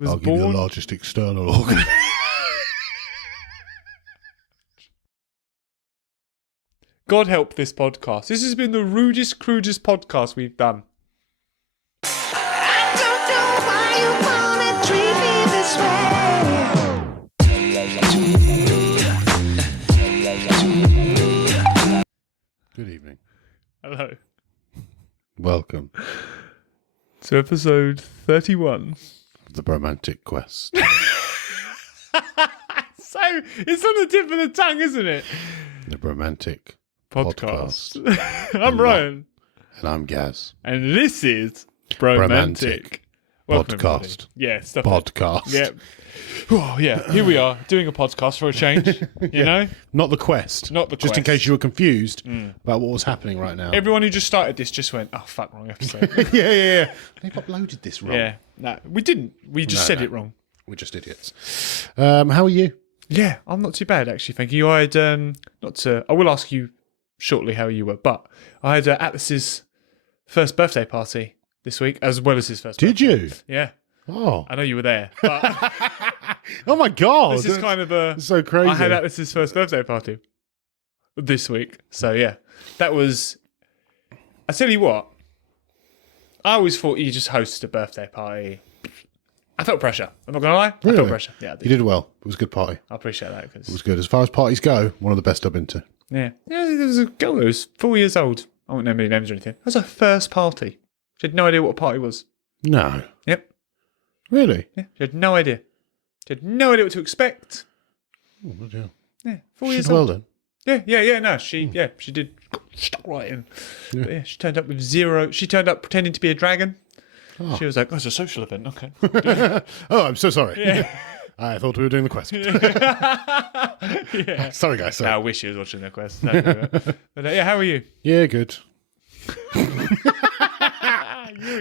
Was born... the largest external organ. God help this podcast. This has been the rudest, crudest podcast we've done. I don't know why you wanna treat me this way. Good evening. Hello. Welcome To episode 31. to the Bromantic Quest. So, it's on the tip of the tongue, isn't it? The Bromantic Podcast. Podcast. I'm Ryan. And I'm Gaz. And this is Bromantic Welcome, Podcast. everybody. Yeah, stuff. Podcast. Yeah. Oh, yeah. Here we are, doing a podcast for a change. You know? Not the quest. Not the Just in quest. case you were confused about what was happening right now. Everyone who just started this just went, oh, fuck, wrong episode. yeah. They've uploaded this wrong. Yeah. No, we didn't. We just said it wrong. We're just idiots. How are you? Yeah, I'm not too bad, actually, thank you. I had, I will ask you shortly how you were, but I had Atlas's first birthday party this week, as well as his first Did birthday. you? Yeah. Oh. I know you were there, but Oh my God. this is kind of a... It's so crazy. I had Atlas's first birthday party this week. So, yeah, that was... I tell you what, I always thought you just host a birthday party. I felt pressure. I'm not going to lie. Really? I felt pressure. Yeah, I did. You did well. It was a good party. I appreciate that. It was Cause, good. As far as parties go, one of the best I've been to. yeah, there was a girl who was 4 years old. I won't name any names or anything. That was her first party. She had no idea what a party was. No. Yep. Really? Yeah, she had no idea. She had no idea what to expect. Oh, bloody hell. Yeah, 4 She's years well old. done. Yeah. No, she did stuck right in. Yeah. But yeah, she turned up with zero. She turned up pretending to be a dragon. Oh. She was like, "Oh, it's a social event." Okay. Oh, I'm so sorry. Yeah. I thought we were doing the quest. Yeah. Sorry, guys. Sorry. I wish she was watching the quest. No, but yeah, how are you? Yeah, good.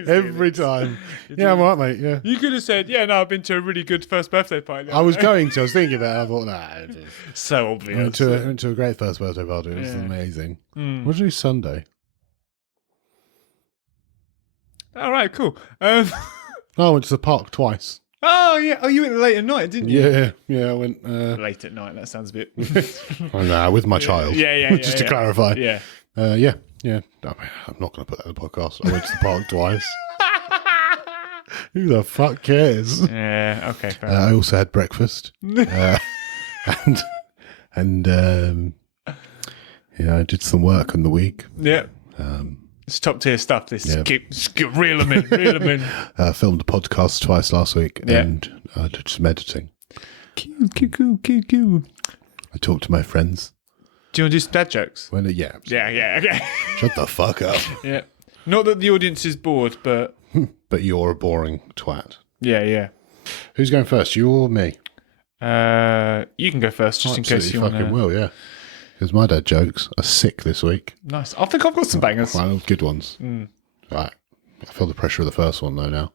Every time. Yeah, I'm all right, mate. Yeah. You could have said, "Yeah, no, I've been to a really good first birthday party." I was going to. I was thinking about it. I thought, nah. so I obvious. went to a great first birthday party. It was Yeah. amazing. What did you do Sunday? All right, cool. Oh, I went to the park twice. Oh yeah. Oh, you went late at night, didn't you? Yeah. I went. Late at night. That sounds a bit. With my child. Yeah. Just to clarify. Yeah. Yeah. I mean, I'm not going to put that in the podcast. I went to the park twice. Who the fuck cares? Yeah. Okay. Fair I also had breakfast. and I did some work in the week. Yeah. It's top tier stuff. This Yeah. keep reel them in. I filmed a podcast twice last week Yeah. and I did some editing. Cool. I talked to my friends. Do you want to do some dad jokes? Yeah. Yeah. Okay. Shut the fuck up. Yeah. Not that the audience is bored, but But you're a boring twat. yeah. Who's going first, you or me? You can go first, just in case you want fucking to. will, yeah. Because my dad jokes are sick this week. Nice. I think I've got some bangers. Well, good ones. Right. I feel the pressure of the first one though now.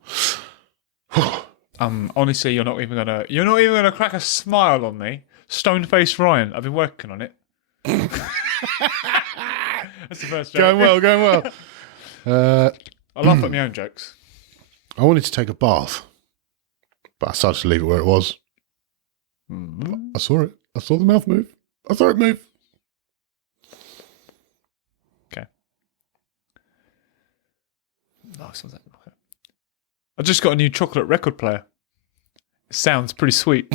Honestly, you're not even gonna crack a smile on me. Stone-faced Ryan. I've been working on it. That's the first joke. Going well. I laugh at my own jokes. I wanted to take a bath, but I started to leave it where it was. I saw it. I saw the mouth move. I saw it move. Okay. Nice. What's that? Okay. I just got a new chocolate record player. It sounds pretty sweet.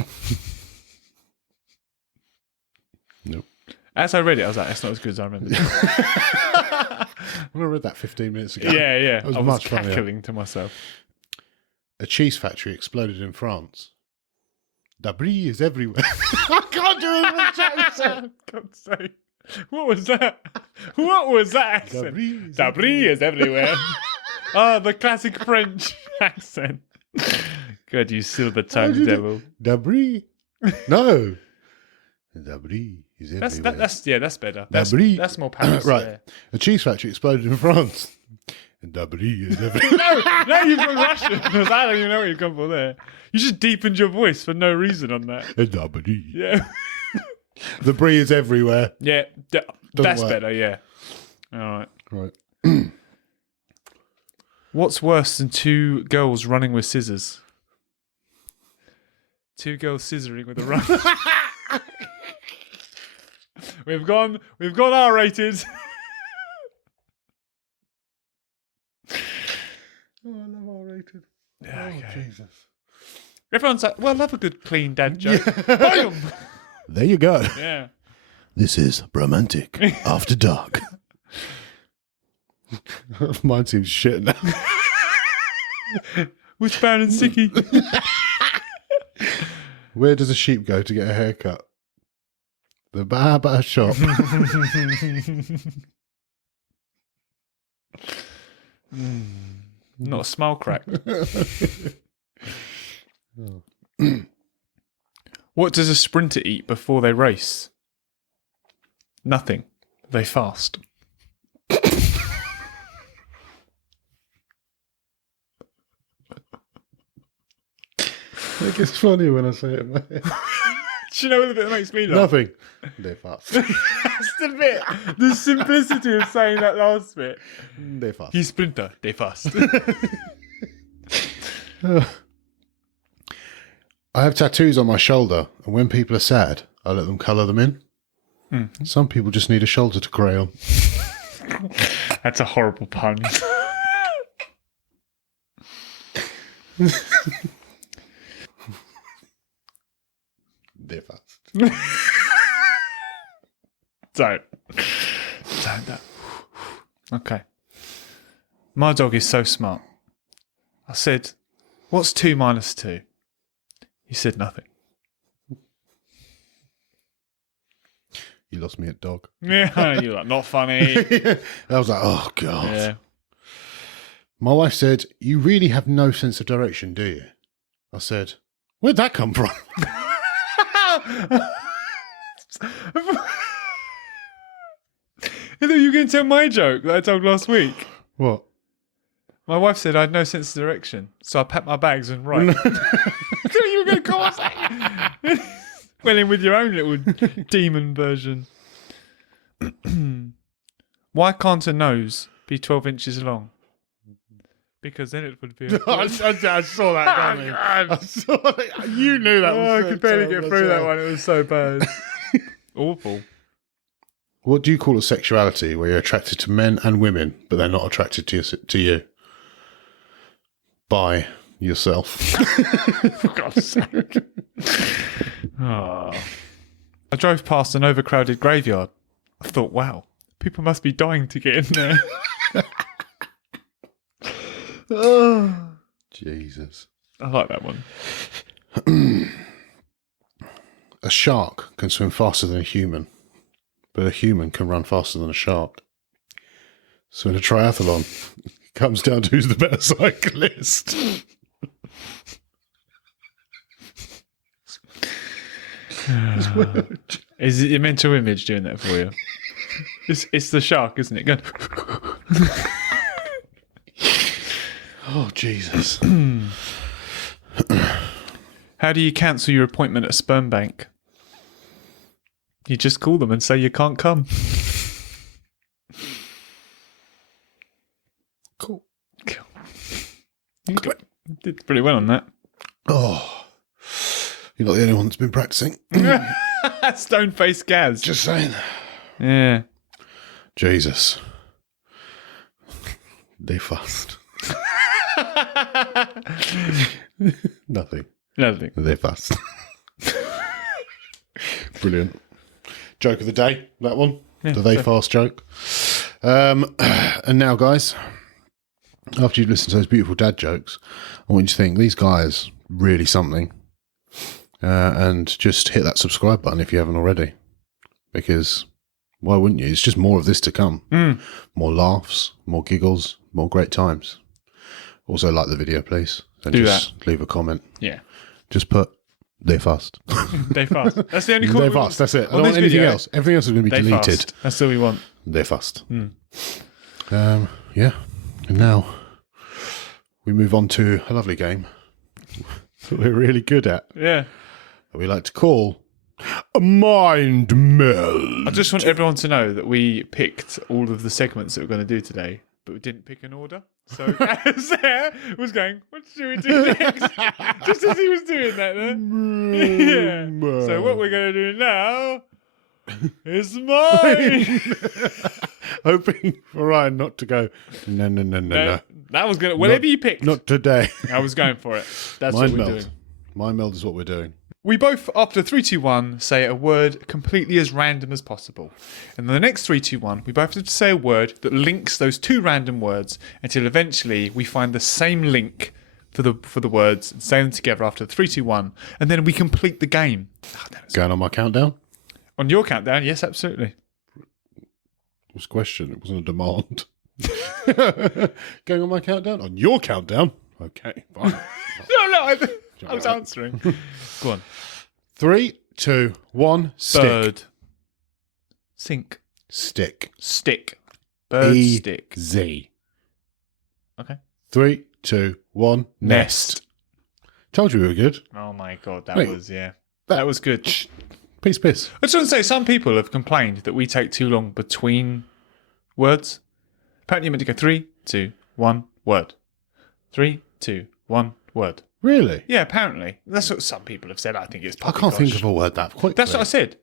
Nope. As I read it, I was like, that's not as good as I remember. When I read that 15 minutes ago. Yeah. It was I was much funnier. cackling to myself. A cheese factory exploded in France. Debris is everywhere. I can't do it with Jackson. God's sake. What was that? What was that accent? Debris is everywhere. Oh, the classic French accent. God, you silver-tongued devil. Debris. No. Debris is everywhere. That's better. Debris. That's more Paris. Right. Yeah. A cheese factory exploded in France. Debris is everywhere. No, you've gone Russian. I don't even know what you've gone for there. You just deepened your voice for no reason on that. Debris. Yeah. Debris is everywhere. Yeah. That's work. better, yeah. All right. Right. What's worse than two girls running with scissors? Two girls scissoring with a run. We've gone R-rated. Oh, I love R-rated. Yeah, Oh, okay. Jesus. Everyone's like, well, I love a good clean dad joke. Boom! There you go. Yeah. This is Bromantic After Dark. Mine seems shit now. Wishbone and Sticky. Where does a sheep go to get a haircut? The barber shop. Not a smile crack. What does a sprinter eat before they race? Nothing. They fast. It gets funny when I say it, mate. Do you know what the bit that makes me laugh? Nothing. They're fast. That's the bit. The simplicity of saying that last bit. They're fast. He's sprinter. They fast. I have tattoos on my shoulder, and when people are sad, I let them colour them in. Some people just need a shoulder to cry on. That's a horrible pun. They're fast. Don't that. Okay. My dog is so smart. I said, what's 2 minus 2? He said nothing. You lost me at dog. Yeah, you're like, not funny. I was like, oh, God. Yeah. My wife said, you really have no sense of direction, do you? I said, where'd that come from? I thought you were going to tell my joke that I told last week. What? My wife said I had no sense of direction, so I packed my bags and right. I thought you were going to call us that. Well, in with your own little demon version. Why can't a nose be 12 inches long? Because then it would be. I saw that coming. I saw that. You knew that was Oh, I so could barely terrible get through as that well. one. It was so bad. Awful. What do you call a sexuality where you're attracted to men and women, but they're not attracted to you? By yourself. For God's sake. Oh. I drove past an overcrowded graveyard. I thought, wow, people must be dying to get in there. Oh. Jesus. I like that one. A shark can swim faster than a human, but a human can run faster than a shark. So in a triathlon, it comes down to who's the better cyclist. Is it your mental image doing that for you? It's the shark, isn't it? Going. Oh, Jesus. How do you cancel your appointment at a sperm bank? You just call them and say you can't come. Cool. You did pretty well on that. Oh, you're not the only one that's been practicing. Stone-faced Gaz. Just saying. Yeah. Jesus. They fast. Nothing. Nothing. They're fast. Brilliant. Joke of the day, that one. Yeah, the they so- fast joke. And now, guys, after you've listened to those beautiful dad jokes, I want you to think these guys really something. And just hit that subscribe button if you haven't already. Because why wouldn't you? It's just more of this to come. More laughs, more giggles, more great times. Also, like the video, please. And Do just leave a comment. Yeah. Just put, they're fast. They fast. That's the only They're comment. fast, that's it. I on don't want this anything video, else. Everything else is going to be They deleted. fast. That's all we want. They're fast. Yeah. And now we move on to a lovely game that we're really good at. Yeah. That we like to call a mind meld. I just want everyone to know that we picked all of the segments that we're going to do today but we didn't pick an order. So Sarah was going, what should we do next? Just as he was doing that there. Yeah. So what we're going to do now is mine. Hoping for Ryan not to go, no. That was going to, whatever you picked. Not today. I was going for it. That's Mind what we're meld. doing. Mind meld is what we're doing. We both, after 3, 2, 1, say a word completely as random as possible. And then the next 3, 2, 1, we both have to say a word that links those two random words until eventually we find the same link for the words and say them together after 3, 2, 1, and then we complete the game. Going on my countdown? On your countdown, yes, absolutely. It was a question. It wasn't a demand. Going on my countdown? On your countdown? Okay, fine. No, I was answering. Go on. 3, 2, 1, stick. Bird. Sink. Stick. Stick. Bird, stick. Z. Okay. 3, 2, 1, nest. Told you we were good. Oh my God, that Wait. was, yeah. That was good. Piss. I just want to say, some people have complained that we take too long between words. Apparently you're meant to go 3, 2, 1, word. 3, 2, 1, word. Really? Yeah, apparently. That's what some people have said. I think it's I can't think of a word that quickly. That's what I said.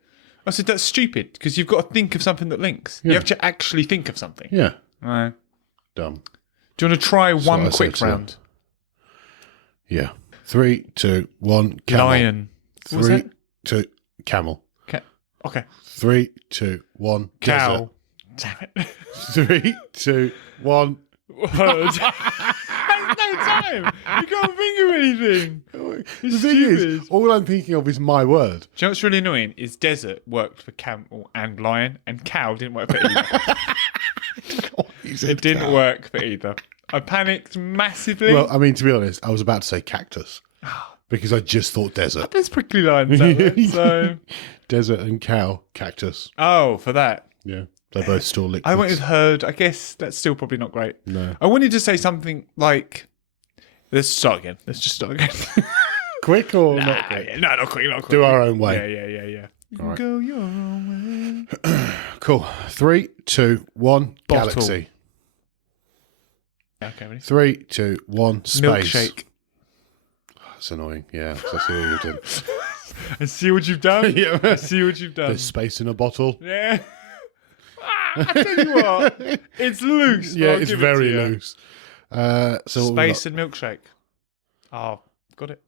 I said, that's stupid, because you've got to think of something that links. You Yeah. have to actually think of something. Yeah. Right. Dumb. Do you want to try what one I quick said too. round? Yeah. 3, 2, 1, camel. Lion. What was 3, that? 2, camel. Okay. 3, 2, 1, Cow. Damn it. 3, 2, 1. Word. There's no time. You can't think of anything. The thing stupid. is, all I'm thinking of is my word. Do you know what's really annoying? Is desert worked for camel and lion, and cow didn't work for either. It didn't work for either. I panicked massively. Well, I mean, to be honest, I was about to say cactus because I just thought desert. There's prickly lines out there, so... Desert and cow, cactus. Oh, for that. Yeah, they both store liquids. I went with herd. I guess that's still probably not great. No. I wanted to say something like... Let's start again. Let's just start again. Quick or not quick? No, not quick, not quick. Do our own way. Yeah. You can right. go your own way. Cool. 3, 2, 1, Bottle. galaxy. Okay, ready? 3, 2, 1, space. Milkshake. That's annoying. Yeah, I see what you're doing. I see what you've done. Yeah. I see what you've done. There's space in a bottle. Yeah. I tell you what, it's loose. but Yeah, I'll it's give it to very you. loose. So what we Space and milkshake. Oh, got it.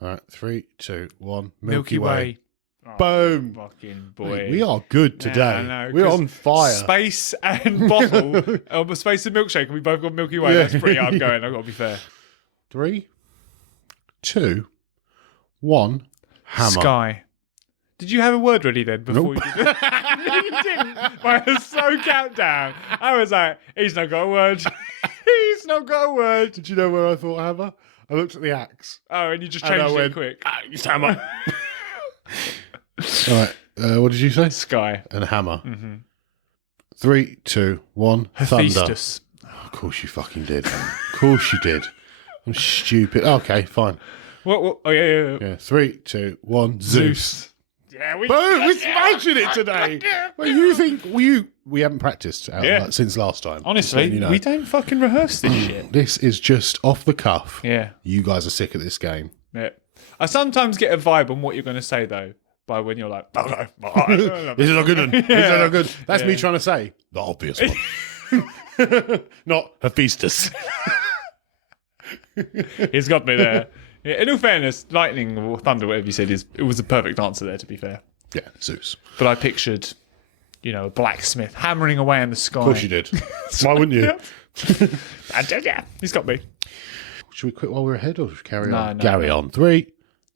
got? All right, 3, 2, 1, Milky Way. Oh, Boom. fucking boy. Mate, we are good today. I know, We're 'cause on fire. Space and bottle. Space and milkshake, and we both got Milky Way. Yeah. That's pretty hard going. I've got to be fair. 3, 2, 1, hammer. Sky. Did you have a word ready then before Nope. you did it? You didn't. I was so countdown. I was like, he's not got a word. He's not got a word. Did you know where I thought hammer? I looked at the axe. Oh, and you just And I changed it went, quick. It's hammer. All right. What did you say? Sky. And hammer. Mm-hmm. 3, 2, 1, thunder. Hephaestus. Of course you fucking did. Of course you did. I'm stupid. Okay, fine. What? Oh, yeah. Yeah. 3, 2, 1, Zeus. Yeah, we... Boom! We're smashing it today. Well, you think we haven't practiced Yeah. since last time. Honestly, So, you know. we don't fucking rehearse this shit. This is just off the cuff. Yeah. You guys are sick of this game. Yeah. I sometimes get a vibe on what you're going to say, though, by when you're like, This is a good one. This is a good. That's me trying to say the obvious one, not Hephaestus. He's got me there. Yeah, in all fairness, lightning or thunder, whatever you said, it was a perfect answer there, to be fair. Yeah, Zeus. But I pictured, a blacksmith hammering away in the sky. Of course you did. Why wouldn't you? Yeah, he's got me. Should we quit while we're ahead, or just carry No, on? no, Carry no. on. 3,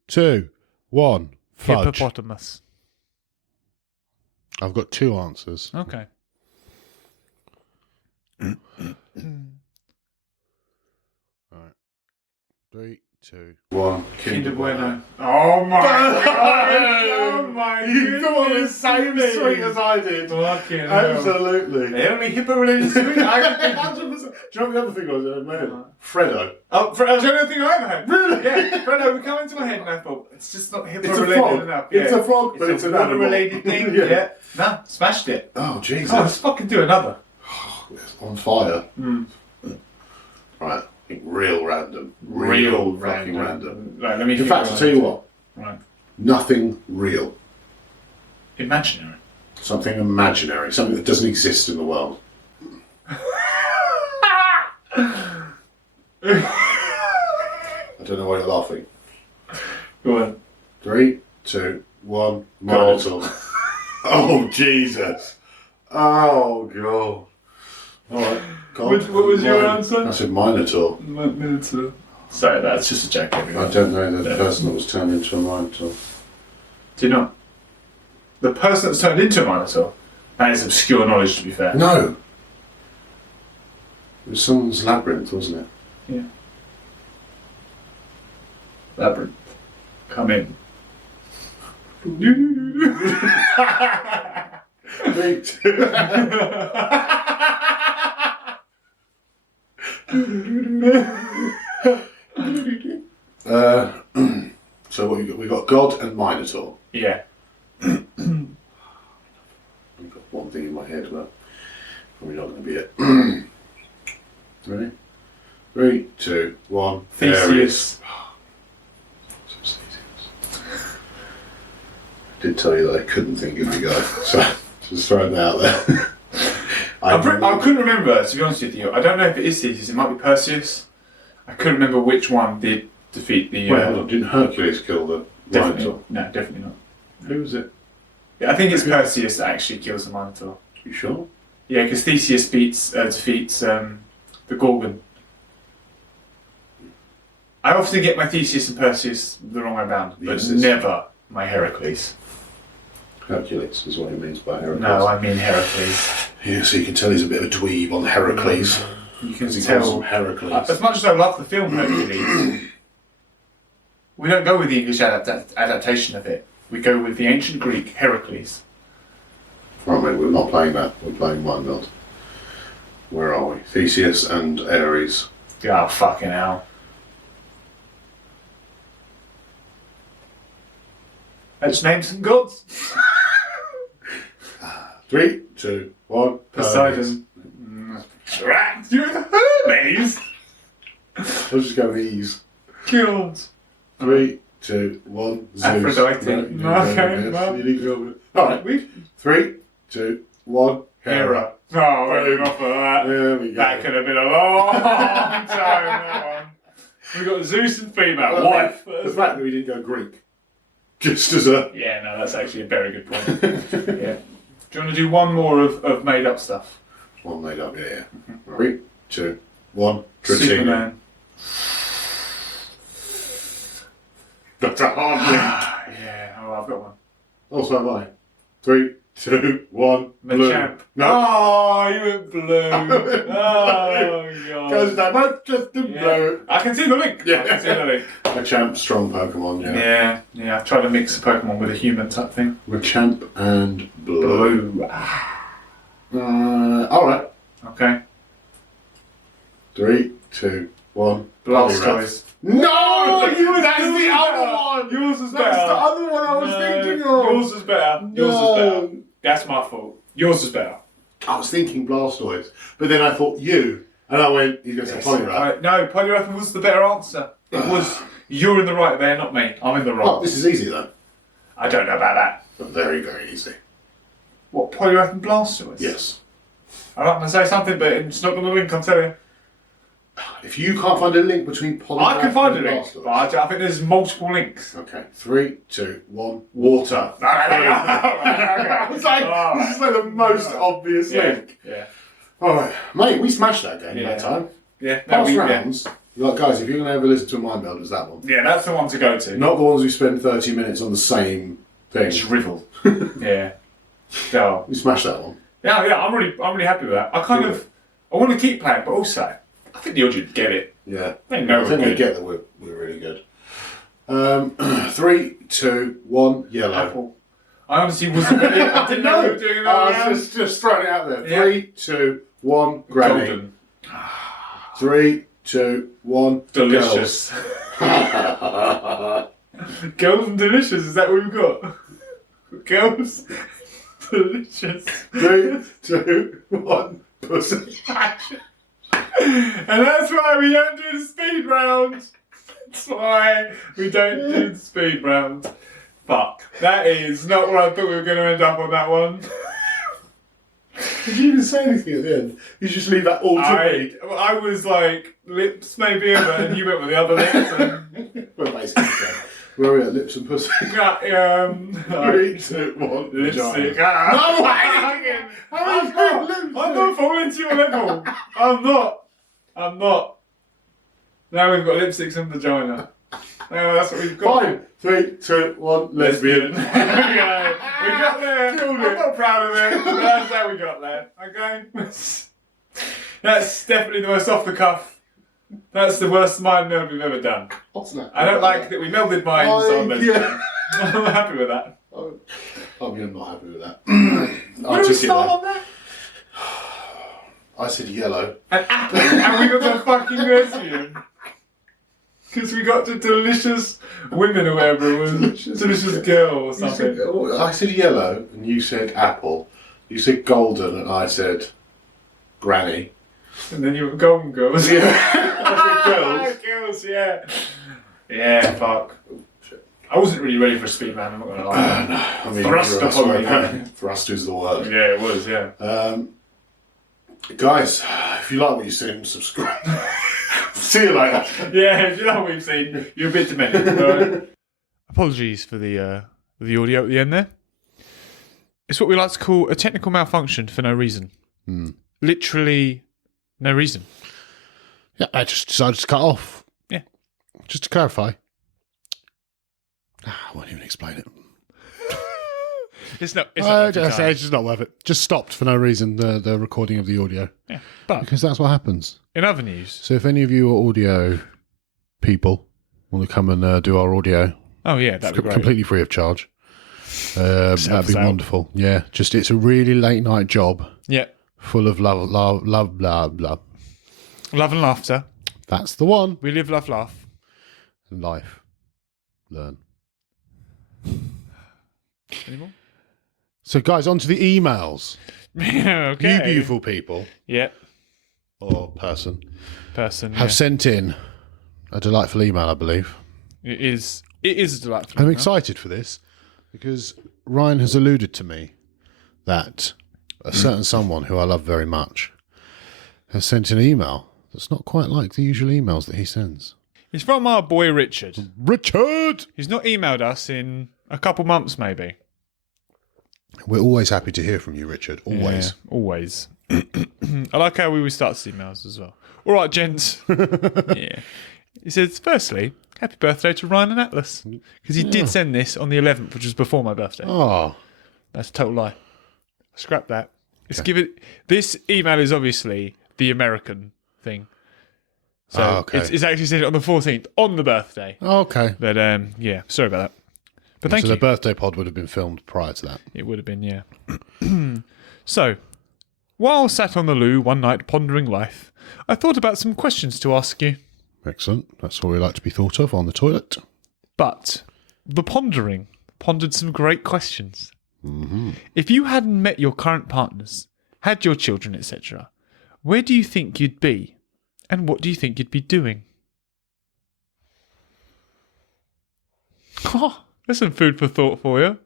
2, 1. Fudge. Hippopotamus. I've got 2 answers. Okay. All right. 3, 2, 1. Kinder Bueno. Oh my god! Oh my You got the goodness same me. sweet as I did. Fucking hell. Absolutely. The only hippo related sweet I can think of. 100%. Do you know what the other thing was? Freddo. Oh, that was the only thing I ever had. Really? Yeah, Fredo would come into my head and I thought, it's just not hippo It's a related frog. enough. It's a frog, but it's an water animal. related thing. Yeah. Yeah. No, smashed it. Oh, Jesus. Oh, let's fucking do another. It's on fire. Right. I think real random. Fucking random. Right, let me In fact, I'll tell you what. Right. Nothing real. Imaginary. Something imaginary. Something that doesn't exist in the world. I don't know why you're laughing. Go on. 3, 2, 1. Minotaur. Oh, Jesus. Oh, God. Alright. What was your answer? I said Minotaur. Minotaur. Sorry, that's just a joke. I don't know the person that was turned into a Minotaur. Do you not? The person that's turned into a Minotaur? That is obscure knowledge, to be fair. No. It was someone's labyrinth, wasn't it? Yeah. Labyrinth. Come in. 3, 2. So what we got God and Minotaur. Yeah. I've got one thing in my head, but probably not going to be it. Ready? 3, 2, 1. Theseus. I did tell you that I couldn't think of the guy, so just throwing that out there. I couldn't remember, to be honest with you. I don't know if it is Theseus, it might be Perseus. I couldn't remember which one did defeat the... Wait, hold on, didn't Hercules kill the Minotaur? No, definitely not. Who was it? Yeah, I think it's Perseus that actually kills the Minotaur. You sure? Yeah, because Theseus defeats the Gorgon. I often get my Theseus and Perseus the wrong way round, but Theseus. never my Heracles. Hercules is what he means by Heracles. No, I mean Heracles. Yeah, so you can tell he's a bit of a dweeb on Heracles. You can Because he calls him tell. Heracles. As much as I love the film Hercules, we don't go with the English adaptation of it. We go with the ancient Greek Heracles. Right, mate, we're not playing that. We're playing Meld. Where are we? Theseus and Ares. Oh, fucking hell. Let's name some gods. 3, 2, 1. Poseidon. Right. You're the Hermes. I'll just go with ease. God. 3, 2, 1. Zeus. Aphrodite. No, you didn't go Okay, with this. well. You didn't go with it. Alright, We've 3, 2, 1. Hera. Oh, we're off for that. There we go. That could have been a long time, that one. We got Zeus and female wife. The fact that we didn't go Greek. Just as a... Yeah, no, that's actually a very good point. Yeah. Do you want to do one more of made up stuff? One made up, yeah. 3, 2, 1. Superman. That's a hard link. Yeah, oh, I've got one. Also am I. 3, 2, 1. Blue. Machamp. No. Oh, you went blue. Oh, God. Because they're both just in Yeah. blue. I can see the link. Yeah. I can see the link. Machamp, strong Pokemon, yeah. Yeah, I've tried to mix a Pokemon with a human type thing. Machamp and blue. Blue. Alright. Okay. 3, 2, 1. Blastoise. No! That's the other one! Yours was That's better. the other one I was thinking of! Yours was better. Yours was better. That's my fault. Yours was better. I was thinking Blastoise, but then I thought you, and I went, he's going to say Poliwrath. No, Poliwrath was the better answer. It was, you're in the right there, not me. I'm in the Oh, wrong. this is easy though. I don't know about that. But very, very easy. What, Poliwrath and Blastoise? Yes. I'm going to say something, but it's not going to link, I'll tell you. If you can't find a link between Poliwrath I can find a and link, Blastoise. but I think there's multiple links. Okay, 3, 2, 1. Water. I was like, this is like the most obvious link. Yeah. Alright, mate, we smashed that game that time. Yeah. Past rounds, like guys, if you're going to ever listen to a Mind Builder, it's that one. Yeah, that's the one to go to. Not the ones we spend 30 minutes on the same thing. Drivel. Yeah. Oh. We smashed that one. Yeah, I'm really happy with that. I want to keep playing, but also, I think the audience get it. Yeah. They know I think we're they good. get that we're really good. 3, 2, 1, yellow. Apple. I honestly wasn't ready. I didn't know we were doing another I round. was just throwing it out there. Yeah. 3, 2, 1, granny. Golden. 3, 2, 1, Delicious. girls. Girls and delicious, is that what we've got? Girls delicious. 3, 2, 1, pussy. And that's why we don't do the speed round. That's why we don't do the speed round. Fuck. That is not what I thought we were going to end up on that one. Did you even say anything at the end? You just leave that all to me. I was like, lips maybe, and you went with the other lips. And, Well, basically, where are we at? Lips and pussy. 3, 2, 1, lipstick. vagina. No, I'm I'm not falling to your level. I'm not. Now we've got lipsticks and vagina. No, that's what we've got. Fine. 3, 2, 1, lesbian. Okay, we got there. Killed I'm it. not proud of it. But that's how we got there. Okay? That's definitely the most off the cuff. That's the worst mind meld we've ever done. What's that? I don't like that we melded minds on lesbian. Yeah. I'm happy with that. I mean, I'm not happy with that. Where do we start on that? I said yellow. An apple, and we got to fucking lesbian. Because we got to delicious women or whatever it was. Delicious girl or something. I said yellow, and you said apple. You said golden, and I said granny. And then you were golden girls. I said girls. Girls, yeah. Yeah, fuck. I wasn't really ready for speed, man, I'm not going to lie. No, I mean, Thrust thrust is the word. Yeah, it was, yeah. Guys, if you like what you've seen, subscribe. See you later. Yeah, if you know what we've seen, you're a bit demented. Right? Apologies for the audio at the end there. It's what we like to call a technical malfunction for no reason. Literally no reason. Yeah, I just decided to cut off. Yeah. Just to clarify. I won't even explain it. It's not It's time. just not worth it. Just stopped for no reason, the recording of the audio. Yeah. But Because that's what happens. in other news, So if any of you are audio people want to come and do our audio oh yeah, that'd be great. completely free of charge, that'd be us out. wonderful. Yeah, just it's a really late night job Yeah, full of love, blah, blah. love and laughter. That's the one. We live, love, laugh. And life. Learn. Any more? So guys, on to the emails. Okay. You beautiful people Yeah. or person Person. have sent in a delightful email, I believe. It is a delightful. I'm email. excited for this because Ryan has alluded to me that a certain someone who I love very much has sent an email that's not quite like the usual emails that he sends. It's from our boy Richard. Richard! He's not emailed us in a couple months, maybe. We're always happy to hear from you, Richard. Always. Yeah, always. I like how we always start his emails as well. All right, gents. Yeah. He says, firstly, happy birthday to Ryan and Atlas. Because he did send this on the 11th, which was before my birthday. Oh, That's a total lie. Scrap that. Let's give it. This email is obviously the American thing. So okay. it's actually sent on the 14th, on the birthday. okay. But yeah, sorry about that. But thank So you. the birthday pod would have been filmed prior to that. It would have been, yeah. So, while sat on the loo one night pondering life, I thought about some questions to ask you. Excellent. That's what we like to be thought of on the toilet. But the pondered some great questions. Mm-hmm. If you hadn't met your current partners, had your children, etc., where do you think you'd be? And what do you think you'd be doing? Oh, there's some food for thought for you.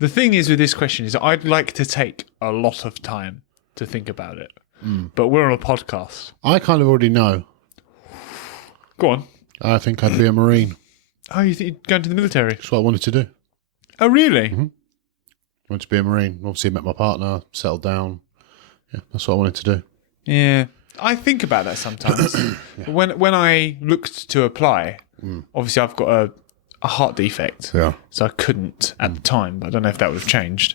The thing is with this question is I'd like to take a lot of time to think about it. But we're on a podcast. I kind of already know. Go on. I think I'd be a Marine. Oh, you think you'd go into the military? That's what I wanted to do. Oh, really? I wanted to be a Marine. Obviously, met my partner, settled down. Yeah, that's what I wanted to do. Yeah. I think about that sometimes. When I looked to apply, obviously I've got a heart defect. Yeah. So I couldn't at the time, but I don't know if that would have changed.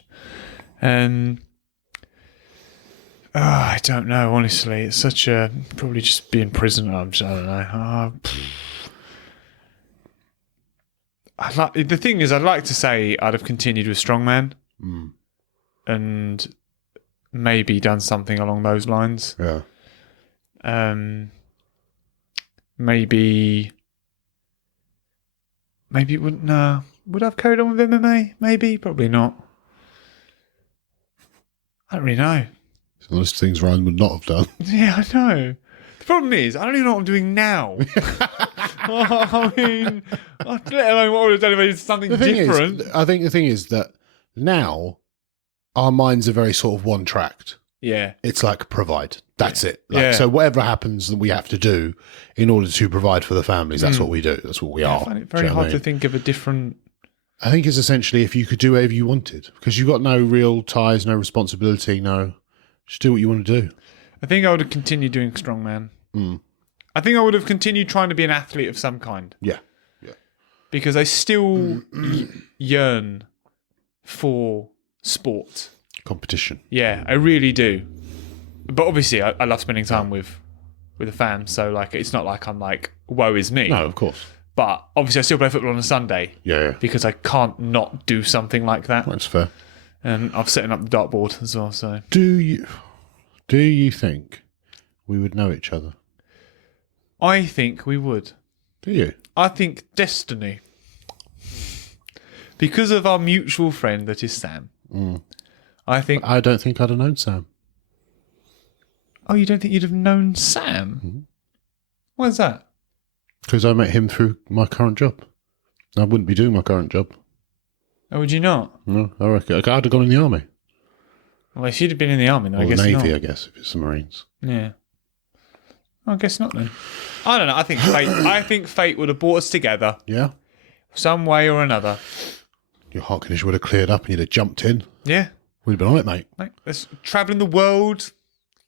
I don't know, honestly. It's such a... Probably just being prisoner. I don't know. The thing is, I'd like to say I'd have continued with strongman and maybe done something along those lines. Yeah. Maybe it wouldn't. No. Would I have carried on with MMA? Maybe. Probably not. I don't really know. It's one of those things Ryan would not have done. Yeah, I know. The problem is, I don't even know what I'm doing now. I mean, let alone what I would have done if I did something different. I think the thing is that now our minds are very sort of one-tracked. Yeah. It's like provide. That's it. Like, Yeah. So whatever happens that we have to do in order to provide for the families, that's what we do. That's what we I are. find it Do very you know what hard I to mean? think of a different... I think it's essentially if you could do whatever you wanted because you've got no real ties, no responsibility, just do what you want to do. I think I would have continued doing strongman. I think I would have continued trying to be an athlete of some kind. Yeah. Because I still yearn for sport. Competition. Yeah, I really do. But obviously, I love spending time with the fam. So like, it's not like I'm like, woe is me. No, of course. But obviously, I still play football on a Sunday. Yeah. Because I can't not do something like that. That's fair. And I'm setting up the dartboard as well. So Do you think we would know each other? I think we would. Do you? I think destiny. Because of our mutual friend that is Sam. I think... I don't think I'd have known Sam. Oh, you don't think you'd have known Sam? Why is that? Because I met him through my current job. I wouldn't be doing my current job. Oh, would you not? No, I reckon. I'd have gone in the army. Well, if you'd have been in the army, then Or I the guess Navy, not. I guess, if it's the Marines. Yeah. I guess not then. I don't know. I think fate. I think fate would have brought us together Yeah? some way or another. Your heart condition would have cleared up and you'd have jumped in. Yeah. We'd have been on it, mate. Like, let's traveling the world,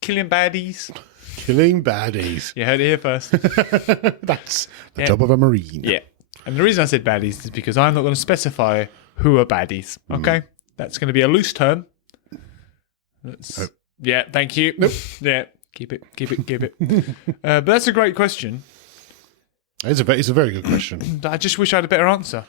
killing baddies. Killing baddies. You heard it here first. That's the Yeah. job of a Marine. Yeah. And the reason I said baddies is because I'm not going to specify who are baddies. Okay. That's going to be a loose term. Yeah. Thank you. Yeah. Keep it. But that's a great question. It's a very good question. I just wish I had a better answer.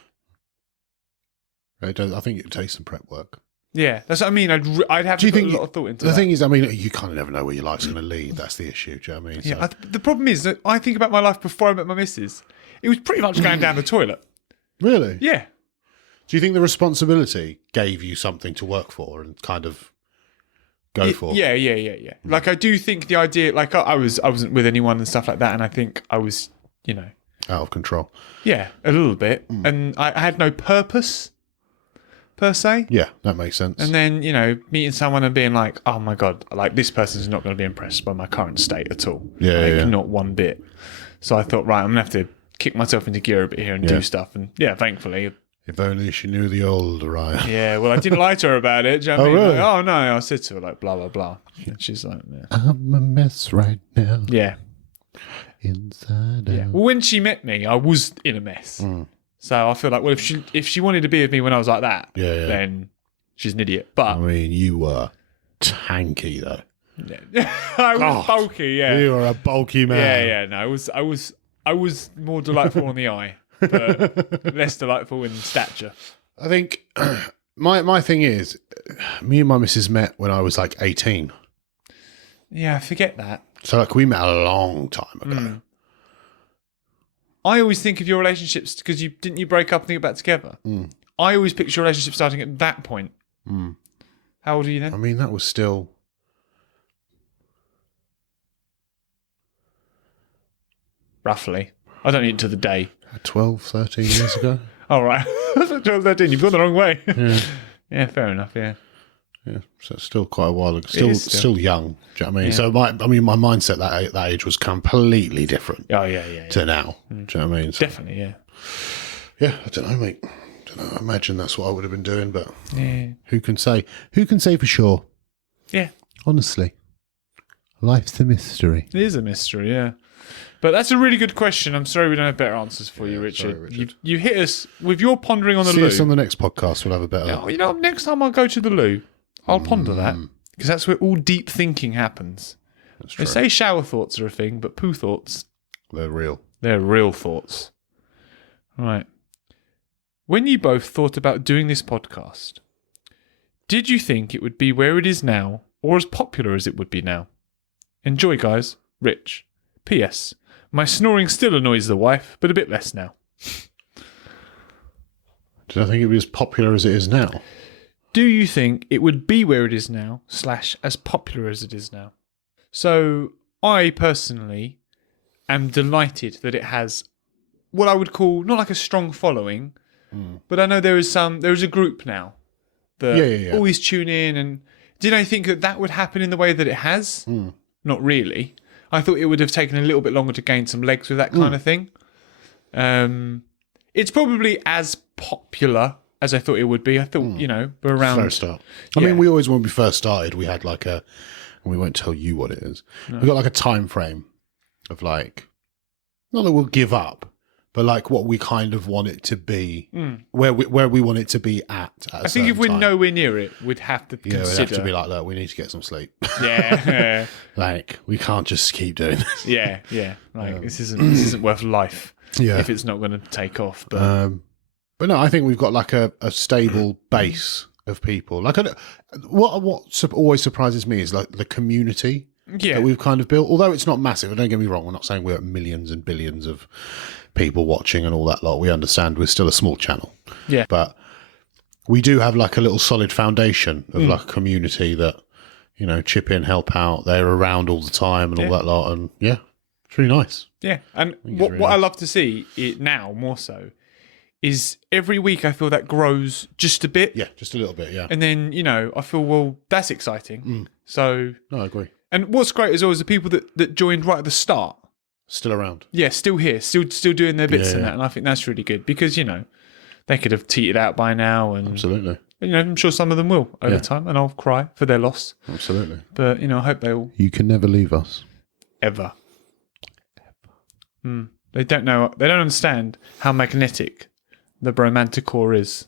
I think it takes some prep work. Yeah, that's what I mean. I'd have Do you to put think a lot of thought into the that. thing is, I mean, you kind of never know where your life's going to lead. That's the issue. Do you know what I mean? Yeah, the problem is that I think about my life before I met my missus. It was pretty much going down the toilet. Really? Yeah. Do you think the responsibility gave you something to work for and kind of go for? Yeah. Like I do think the idea, like I wasn't with anyone and stuff like that, and I think I was, Out of control. yeah, a little bit, and I had no purpose per se. Yeah, that makes sense. And then, meeting someone and being like, oh my God, like this person's not going to be impressed by my current state at all. Yeah, like, yeah. not one bit. So I thought, right, I'm going to have to kick myself into gear a bit here and Yeah. do stuff. And yeah, thankfully. If only she knew the old Ryan. Yeah, well, I didn't lie to her about it. Do you know what I Oh, mean? really? Like, oh, no. I said to her, like, blah, blah, blah. And she's like, yeah. I'm a mess right now. Yeah. Inside Yeah. out. Well, when she met me, I was in a mess. So I feel like, well, if she wanted to be with me when I was like that, Yeah. then she's an idiot. I But mean, you were tanky though. I was God. bulky, yeah. You were a bulky man. Yeah. No, I was more delightful on the eye, but less delightful in stature. I think my thing is, me and my missus met when I was like 18. Yeah, I forget that. So like we met a long time ago. I always think of your relationships because didn't you break up and think about together? I always picture your relationship starting at that point. How old are you then? I mean, that was still... Roughly. I don't need to the day. 12, 13 years ago. All right. 12, 13. You've gone the wrong way. Yeah, fair enough. Yeah. Yeah, so it's still quite a while ago. is Still young. Do you know what I mean? Yeah. So my mindset that age was completely different Oh, yeah. to now. Do you know what I mean? So, Definitely, yeah. yeah, I don't know, mate. I imagine that's what I would have been doing, but Yeah. who can say? Who can say for sure? Yeah. Honestly, life's a mystery. It is a mystery, yeah. But that's a really good question. I'm sorry we don't have better answers for you, Richard. sorry, Richard. You hit us with your pondering on the See loo. us on the next podcast. We'll have a better. Next time I go to the loo, I'll ponder that. Because that's where all deep thinking happens. That's They true. say shower thoughts are a thing, but poo thoughts, They're real. they're real thoughts. Right. When you both thought about doing this podcast, did you think it would be where it is now or as popular as it would be now? Enjoy, guys. Rich. P.S. My snoring still annoys the wife, but a bit less now. Did I think it would be as popular as it is now? Do you think it would be where it is now / as popular as it is now? So I personally am delighted that it has what I would call not like a strong following, but I know there is a group now that Yeah. always tune in. And did I think that would happen in the way that it has? Not really. I thought it would have taken a little bit longer to gain some legs with that kind of thing. It's probably as popular as I thought it would be. I thought, we're around. First start. I mean, we always, when we first started, we had like and we won't tell you what it is. No. We got like a time frame of like, not that we'll give up, but like what we kind of want it to be, where we want it to be at I think if we're nowhere near it, we'd have to consider. We'd have to be like, look, we need to get some sleep. Yeah. Like, we can't just keep doing this. Yeah. Like, this isn't worth life if it's not going to take off. But no, I think we've got like a stable base of people. Like, what always surprises me is like the community that we've kind of built. Although it's not massive, don't get me wrong. We're not saying we're at millions and billions of people watching and all that lot. We understand we're still a small channel. Yeah. But we do have like a little solid foundation of like a community that, chip in, help out. They're around all the time and all that lot. And yeah, it's really nice. Yeah. And what I love to see it now more so is every week I feel that grows just a bit. Yeah, just a little bit, yeah. And then, I feel, well, that's exciting. So... No, I agree. And what's great as well is the people that joined right at the start. Still around. Yeah, still here, still doing their bits and that. And I think that's really good because, they could have teetered out by now. And absolutely. I'm sure some of them will over time, and I'll cry for their loss. Absolutely. But, I hope they all... You can never leave us. Ever. They don't know, they don't understand how magnetic the Bromantic core is.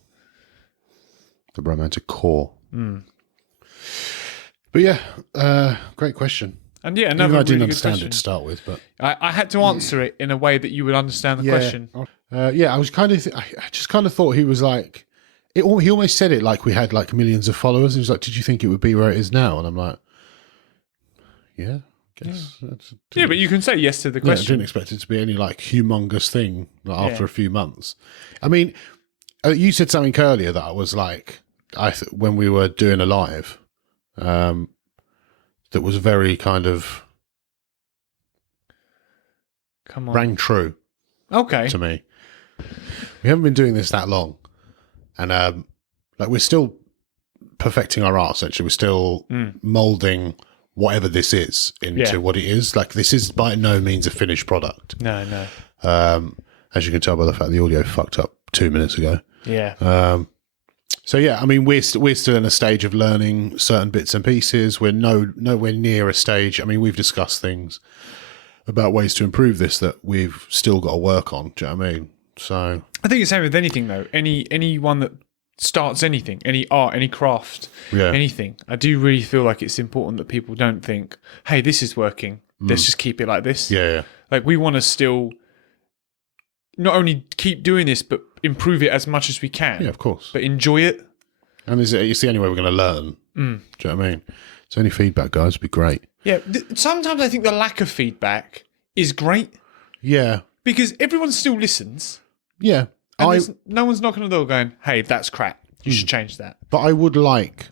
The Bromantic core. But yeah, great question. And yeah, Even another though I didn't really good understand question. it to start with, but I had to answer it in a way that you would understand the question. I was kind of, I just kind of thought he was like, he almost said it like we had like millions of followers. He was like, "Did you think it would be where it is now?" And I'm like, "Yeah, I guess." Yeah, but you can say yes to the I question. didn't expect it to be any like humongous thing after a few months. I mean, you said something earlier that I was like, when we were doing a live, that was very kind of rang true. Okay. To me, we haven't been doing this that long, and like we're still perfecting our art. Essentially, we're still molding whatever this is into what it is. Like, this is by no means a finished product. No. As you can tell by the fact the audio fucked up 2 minutes ago. Yeah. So yeah, I mean, we're still in a stage of learning certain bits and pieces. We're nowhere near a stage. I mean, we've discussed things about ways to improve this that we've still got to work on. Do you know what I mean? So I think it's the same with anything though. Anyone that starts anything, any art, any craft, anything. I do really feel like it's important that people don't think, "Hey, this is working. Let's just keep it like this." Yeah. Like, we want to still not only keep doing this, but improve it as much as we can. Yeah, of course. But enjoy it. And it's the only way we're going to learn. Do you know what I mean? So any feedback, guys, would be great. Yeah. Sometimes I think the lack of feedback is great. Yeah. Because everyone still listens. Yeah. And no one's knocking on the door going, "Hey, that's crap. You should change that." But I would like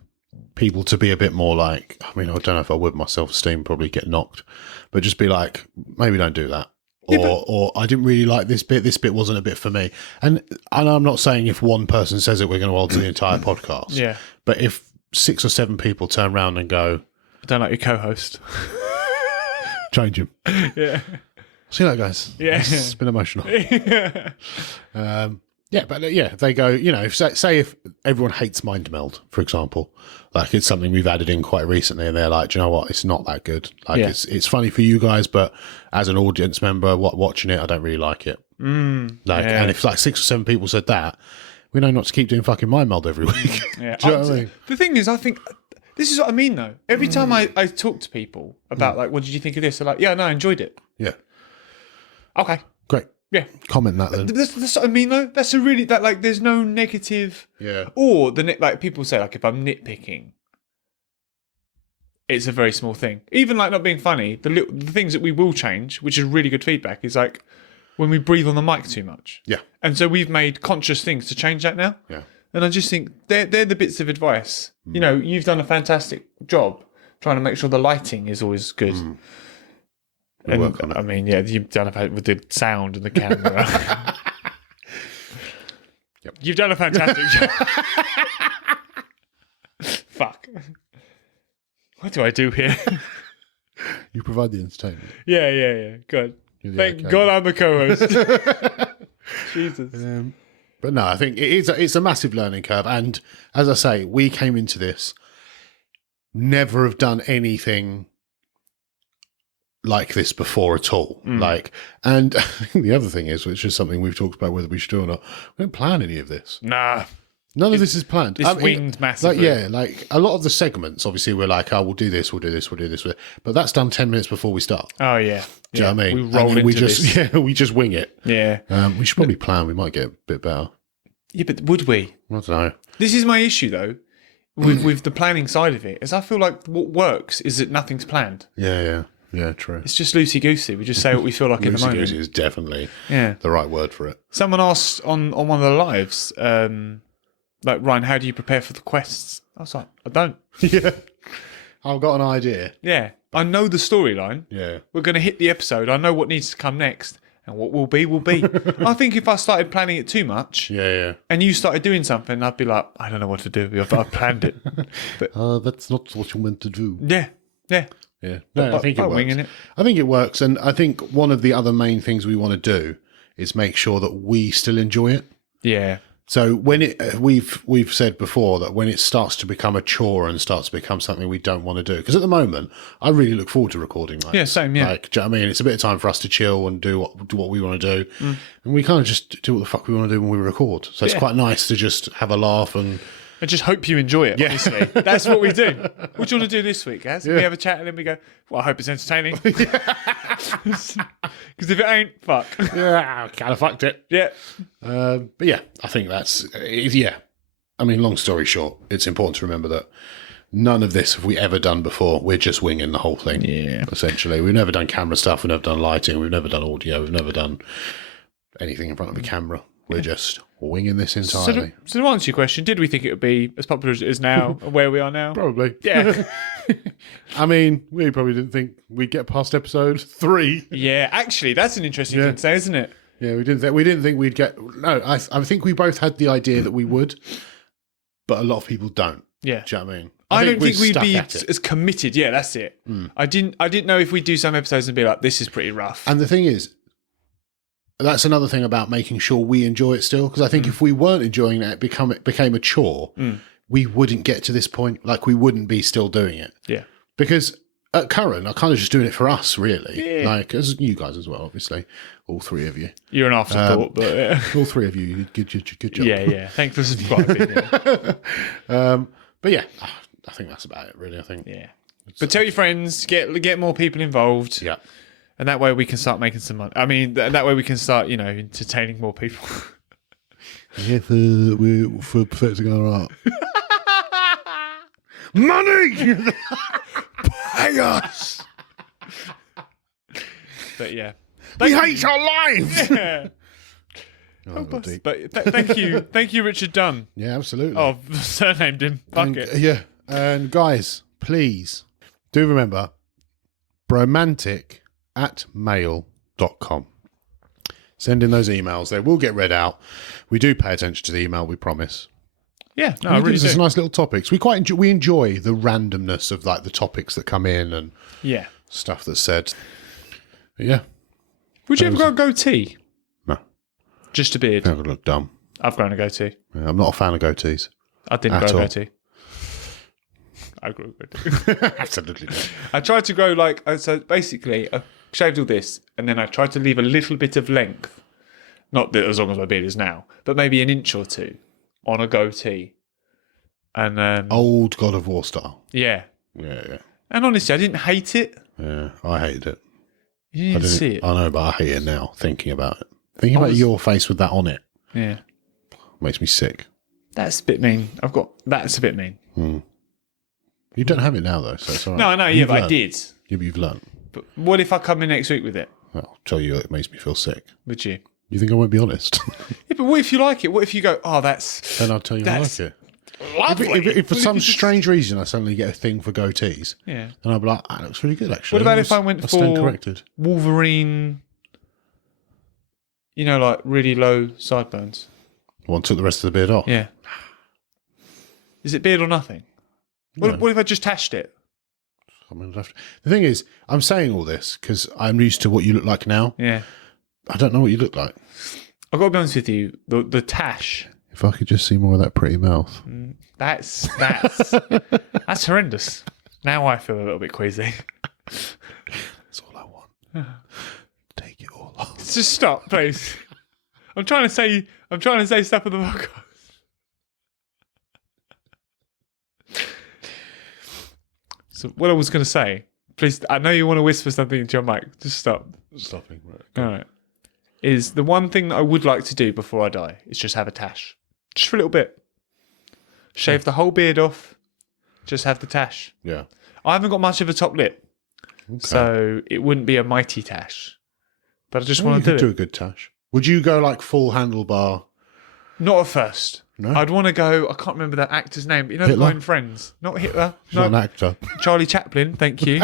people to be a bit more like, I mean, I don't know if I would, my self-esteem probably get knocked, but just be like, maybe don't do that. Or I didn't really like this bit wasn't a bit for me. And I'm not saying if one person says it, we're going to alter the entire podcast. Yeah. But if 6 or 7 people turn around and go, "I don't like your co-host." change him. Yeah. See you later, guys. Yeah. It's been emotional. If they go, say if everyone hates Mind Meld, for example, like it's something we've added in quite recently, and they're like, "Do you know what? It's not that good. Like it's funny for you guys, but as an audience member watching it, I don't really like it." And if like 6 or 7 people said that, we know not to keep doing fucking Mind Meld every week. Yeah. Do you know what I mean? The thing is, I think This is what I mean, though. Every time I talk to people about, like, what did you think of this? They're like, yeah, no, I enjoyed it. Yeah. Okay. Great. Yeah. Comment that then. That's what I mean, though. That's a really, like, there's no negative. Yeah. Or, like, people say, like, if I'm nitpicking, it's a very small thing. Even, like, not being funny, the things that we will change, which is really good feedback, is, like, when we breathe on the mic too much. Yeah. And so we've made conscious things to change that now. Yeah. And I just think they're the bits of advice. You know, you've done a fantastic job trying to make sure the lighting is always good. We'll work on it. I mean, yeah, you've done it with the sound and the camera. Yep. You've done a fantastic job. Fuck. What do I do here? You provide the entertainment. Yeah. Good. You're the Thank okay. God I'm a co-host. Jesus. But no, I think it's a massive learning curve. And as I say, we came into this, never have done anything like this before at all. And I think the other thing is, which is something we've talked about whether we should do or not, we don't plan any of this. Nah. None of this is planned. It's winged massively. Like a lot of the segments, obviously, we're like, oh, we'll do this. But that's done 10 minutes before we start. Oh, yeah. Do you know what I mean? We roll and then into this. Yeah, we just wing it. Yeah. We should probably plan. We might get a bit better. Yeah, but would we? I don't know. This is my issue, though, with the planning side of it, is I feel like what works is that nothing's planned. Yeah, true. It's just loosey-goosey. We just say what we feel like in the moment. Loosey-goosey is definitely Yeah. the right word for it. Someone asked on one of the lives, like, Ryan, how do you prepare for the quests? I was like, I don't. Yeah. I've got an idea. Yeah. I know the storyline. Yeah. We're going to hit the episode. I know what needs to come next. And what will be, will be. I think if I started planning it too much Yeah. and you started doing something, I'd be like, I don't know what to do. I've planned it. That's not what you meant to do. Yeah. Yeah. No, I think it works. Winging it. I think it works. And I think one of the other main things we want to do is make sure that we still enjoy it. Yeah. So when we've said before that when it starts to become a chore and starts to become something we don't want to do, because at the moment I really look forward to recording. Like, Yeah, same, yeah. Like, do you know what I mean? It's a bit of time for us to chill and do what we want to do, and we kind of just do what the fuck we want to do when we record. So it's quite nice to just have a laugh and. I just hope you enjoy it, honestly. That's what we do. What do you want to do this week, Gaz? We have a chat and then we go, well, I hope it's entertaining. Because if it ain't, fuck. Yeah, kind of fucked it. Yeah. But yeah, I think that's, yeah. I mean, long story short, it's important to remember that none of this have we ever done before. We're just winging the whole thing. Yeah. Essentially. We've never done camera stuff. We've never done lighting. We've never done audio. We've never done anything in front of a camera. We're just winging this entirely. So to answer your question, did we think it would be as popular as it is now, where we are now? Probably. Yeah. I mean, we probably didn't think we'd get past episode 3. Yeah, actually, that's an interesting thing to say, isn't it? Yeah, we didn't think we'd get. No, I think we both had the idea that we would, but a lot of people don't. Yeah. Do you know what I mean? I don't think we're we'd stuck be at it. as committed. Yeah, that's it. I didn't know if we'd do some episodes and be like, this is pretty rough. And the thing is, that's another thing about making sure we enjoy it still. Because I think if we weren't enjoying it, it became a chore, we wouldn't get to this point. Like, we wouldn't be still doing it. Yeah. Because at current, I'm kind of just doing it for us, really. Yeah. Like, as you guys as well, obviously. All 3 of you. You're an afterthought, but yeah. All 3 of you, good job. Yeah. Thanks for subscribing. Yeah. But yeah, I think that's about it, really. I think. Yeah. But tell your friends, get more people involved. Yeah. And that way we can start making some money. I mean, that way we can start, entertaining more people. Yeah, for perfecting our art. Money! Pay us! But yeah. We hate our lives! Yeah. Oh, got deep. But thank you, Richard Dunn. Yeah, absolutely. Oh, surnamed him. Fuck And, it. yeah. And guys, please do remember bromantic@mail.com. Send in those emails. They will get read out. We do pay attention to the email, we promise. Yeah, no, I really There's do. nice little topics. We enjoy the randomness of like the topics that come in and Yeah. stuff that's said. But yeah. Would you ever go goatee? No. Just a beard. That would look dumb. I've grown a goatee. Yeah, I'm not a fan of goatees. I didn't At grow a all. goatee. I grew a goatee. Absolutely not. I tried to grow so basically I shaved all this and then I tried to leave a little bit of length. Not that as long as my beard is now, but maybe an inch or two on a goatee. And Old God of War style. yeah. Yeah. And honestly, I didn't hate it. Yeah, I hated it. You didn't see it. I know, but I hate it now, thinking about it. Thinking about your face with that on it Yeah. makes me sick. That's a bit mean. That's a bit mean. You don't have it now, though, so it's all right. No, I know, yeah, but I did. Yeah, but you've learned. But what if I come in next week with it? I'll tell you, it makes me feel sick. Would you? You think I won't be honest? Yeah, but what if you like it? What if you go, oh, that's Then I'll tell you I like it. lovely. If for some strange reason I suddenly get a thing for goatees, Yeah. then I'll be like, that looks really good, actually. What about if I went stand for corrected. Wolverine, like really low sideburns? One took the rest of the beard off. Yeah. Is it beard or nothing? What if I just tashed it? I mean, the thing is, I'm saying all this because I'm used to what you look like now. Yeah. I don't know what you look like. I've got to be honest with you, the tash, If I could just see more of that pretty mouth. that's horrendous. Now I feel a little bit queasy. That's all I want. Take it all off. Just stop, please. I'm trying to say stuff on the podcast. So what I was going to say, please, I know you want to whisper something into your mic. Just stop. Stopping. Right. All right. Is the one thing that I would like to do before I die is just have a tash. Just for a little bit. Shave the whole beard off. Just have the tash. Yeah. I haven't got much of a top lip. Okay. So it wouldn't be a mighty tash. But I just want you to could do do it. a good tash. Would you go like full handlebar? Not at first. No? I'd want to go, I can't remember that actor's name, but you know Hitler? the guy in Friends? Not Hitler. He's not an actor. Charlie Chaplin, thank you.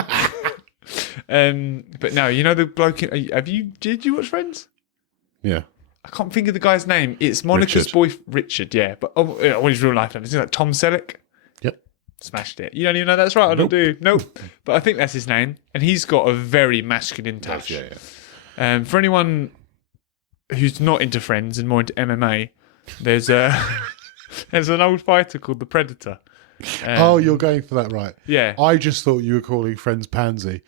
But no, you know the bloke, did you watch Friends? Yeah. I can't think of the guy's name. It's Monica's Richard. boyfriend, Richard, yeah. But what his real life name is? Like Tom Selleck? Yep. Smashed it. You don't even know that's right. I don't do. Nope. But I think that's his name. And he's got a very masculine touch. Yeah. For anyone who's not into Friends and more into MMA, there's an old fighter called the Predator. You're going for that, right? Yeah. I just thought you were calling Friends pansy.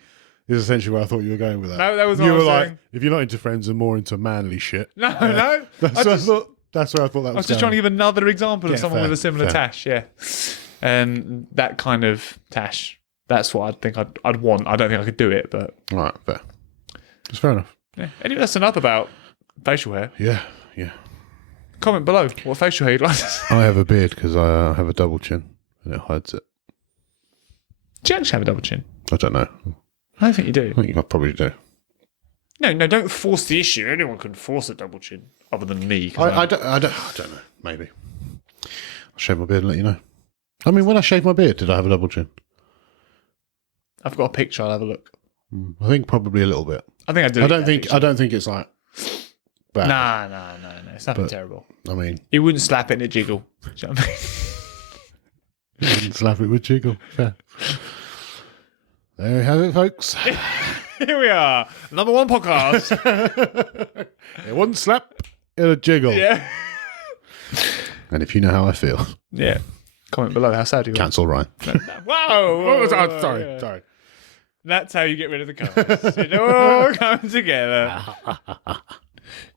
Is essentially where I thought you were going with that. No, that was what you I were was like, saying. if you're not into Friends and more into manly shit. No. That's where I thought that was. I was just trying to give another example of Yeah, someone fair, with a similar fair. tash. Yeah. That kind of tash. That's what I think I'd want. I don't think I could do it, but All right, fair. It's fair enough. yeah. Anyway, that's enough about facial hair. Yeah. Comment below what facial hair you'd like. I have a beard because I have a double chin and it hides it. Do you actually have a double chin? I don't know. I don't think you do. I think I probably do. No, don't force the issue. Anyone can force a double chin, other than me. I don't know. Maybe. I'll shave my beard and let you know. I mean, when I shaved my beard, did I have a double chin? I've got a picture. I'll have a look. I think probably a little bit. I think I do. I don't think it's like bad. No. It's nothing terrible. I mean, You wouldn't slap it in a jiggle. Do you know what I mean? you can slap it with jiggle. Fair. There you have it, folks. Here we are, number one podcast. It wouldn't slap in a jiggle. Yeah. And if you know how I feel, Yeah. Comment below how sad you are. cancel Ryan. Whoa! Sorry. That's how you get rid of the comments. You know, all come together.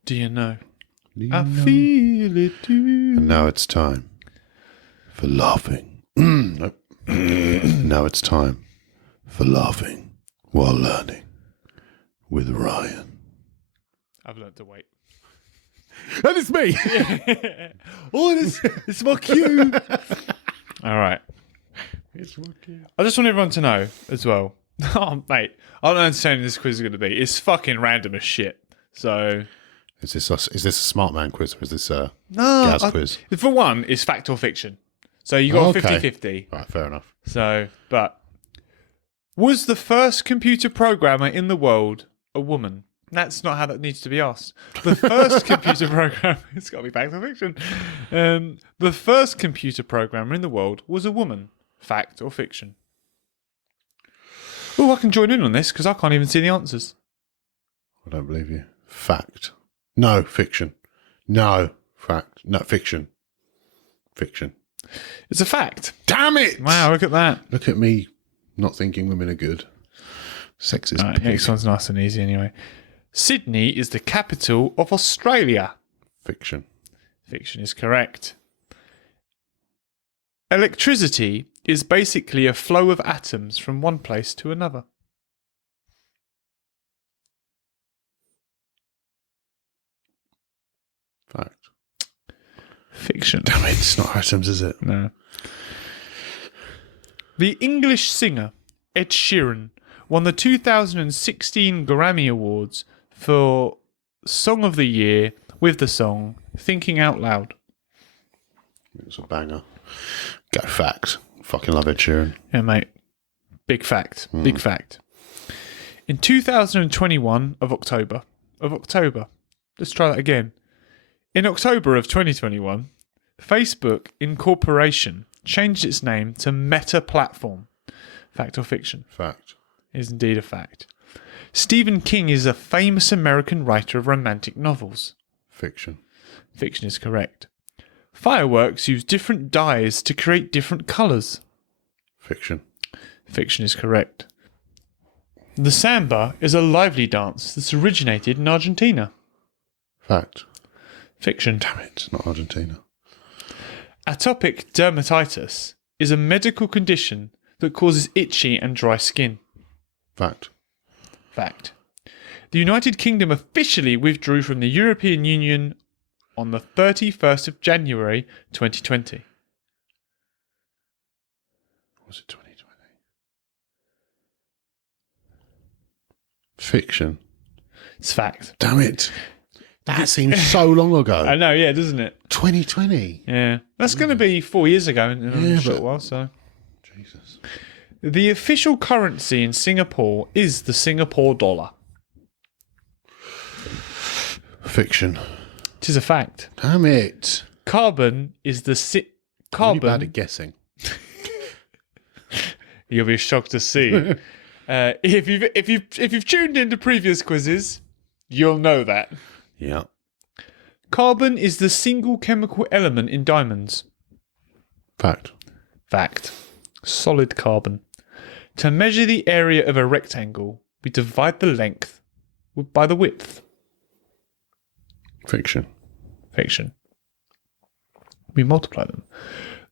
Do you know? I feel it too. And now it's time for laughing. Nope. Now it's time for laughing while learning with Ryan. I've learned to wait. And it's me. It's my cue. All right. It's my cue. I just want everyone to know as well. Oh, mate. I don't know how entertaining this quiz is going to be. It's fucking random as shit. So... Is this a smart man quiz or is this a No. Gaz quiz? For one, it's fact or fiction. So you got Okay. 50-50. Right, fair enough. So, but... Was the first computer programmer in the world a woman? That's not how that needs to be asked. The first computer programmer... It's got to be fact or fiction. The first computer programmer in the world was a woman. Fact or fiction? Oh, I can join in on this because I can't even see the answers. I don't believe you. Fact. No, fiction. No, fact. No, fiction. Fiction. It's a fact. Damn it! Wow, look at that. Look at me not thinking women are good. Sexist. Right, pig. next one's nice and easy anyway. Sydney is the capital of Australia. Fiction. Fiction is correct. Electricity is basically a flow of atoms from one place to another. Fact. Fiction. Damn it, it's not atoms, is it? No. The English singer Ed Sheeran won the 2016 Grammy Awards for Song of the Year with the song Thinking Out Loud. It's a banger. Go fact. Fucking love Ed Sheeran. Yeah, mate. Big fact. Big fact. In 2021 of October. Let's try that again. In October of 2021, Facebook Incorporation changed its name to Meta Platform. Fact or fiction? Fact. It is indeed a fact. Stephen King is a famous American writer of romantic novels. Fiction. Fiction is correct. Fireworks use different dyes to create different colours. Fiction. Fiction is correct. The samba is a lively dance that's originated in Argentina. Fact. Fiction. Damn it, it's not Argentina. Atopic dermatitis is a medical condition that causes itchy and dry skin. Fact. Fact. The United Kingdom officially withdrew from the European Union on the 31st of January 2020. Was it 2020? Fiction. It's fact. Damn it. That seems so long ago. I know, yeah, doesn't it? 2020. Yeah. That's going to be 4 years ago in a short while, so. Jesus. The official currency in Singapore is the Singapore dollar. Fiction. It is a fact. Damn it. Carbon is the Really carbon. bad at guessing. You'll be shocked to see. If you've tuned into previous quizzes, you'll know that. Yeah. Carbon is the single chemical element in diamonds. Fact. Fact. Solid carbon. To measure the area of a rectangle, we divide the length by the width. Fiction. Fiction. We multiply them.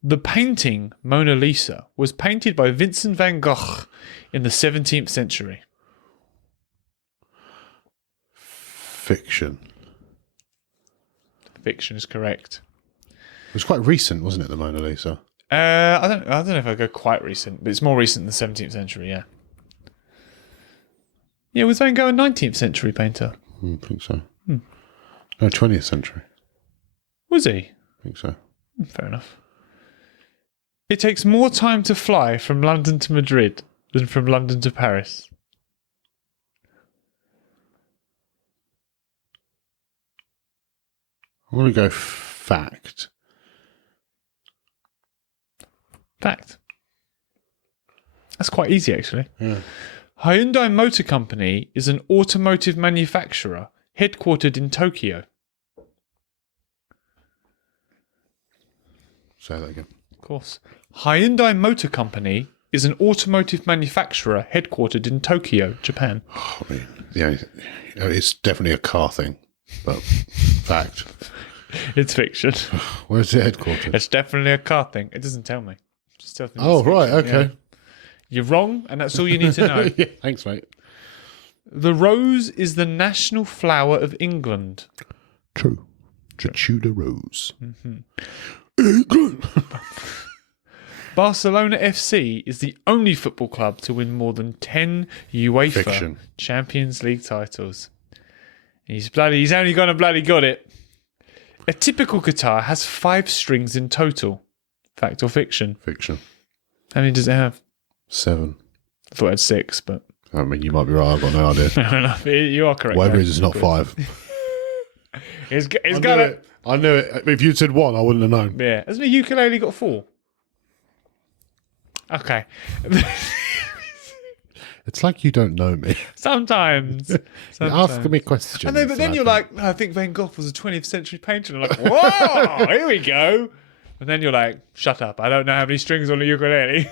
The painting Mona Lisa was painted by Vincent van Gogh in the 17th century. Fiction. Fiction is correct. It was quite recent, wasn't it, the Mona Lisa? I don't know if I go quite recent, but it's more recent than the 17th century, yeah. Yeah, was Van Gogh a 19th century painter? I think so. No, 20th century. Was he? I think so. Fair enough. It takes more time to fly from London to Madrid than from London to Paris. I want to go fact. Fact. That's quite easy, actually. Yeah. Hyundai Motor Company is an automotive manufacturer headquartered in Tokyo. Say that again. Of course. Hyundai Motor Company is an automotive manufacturer headquartered in Tokyo, Japan. I mean, it's definitely a car thing, but fact. It's fiction. Where's it headquartered? It's definitely a car thing. It doesn't tell me. It just tells me Oh, it's right, fiction. okay. Yeah. You're wrong, and that's all you need to know. Yeah, thanks, mate. The rose is the national flower of England. True. Tudor Rose. Barcelona FC is the only football club to win more than 10 UEFA Fiction. Champions League titles. He's only gone and bloody got it. A typical guitar has 5 strings in total. Fact or fiction? Fiction. How many does it have? 7. I thought it had 6, but I mean, you might be right. I've got no idea. fair enough. You are correct. Whatever it mate. is, it's not 5. It's got it. I knew it. If you'd said 1, I wouldn't have known. Yeah. Hasn't a ukulele got 4? Okay. It's like you don't know me. Sometimes. You're asking me questions. I know, but then you're like, I think Van Gogh was a 20th century painter. And I'm like, whoa, here we go. And then you're like, shut up. I don't know how many strings on a ukulele.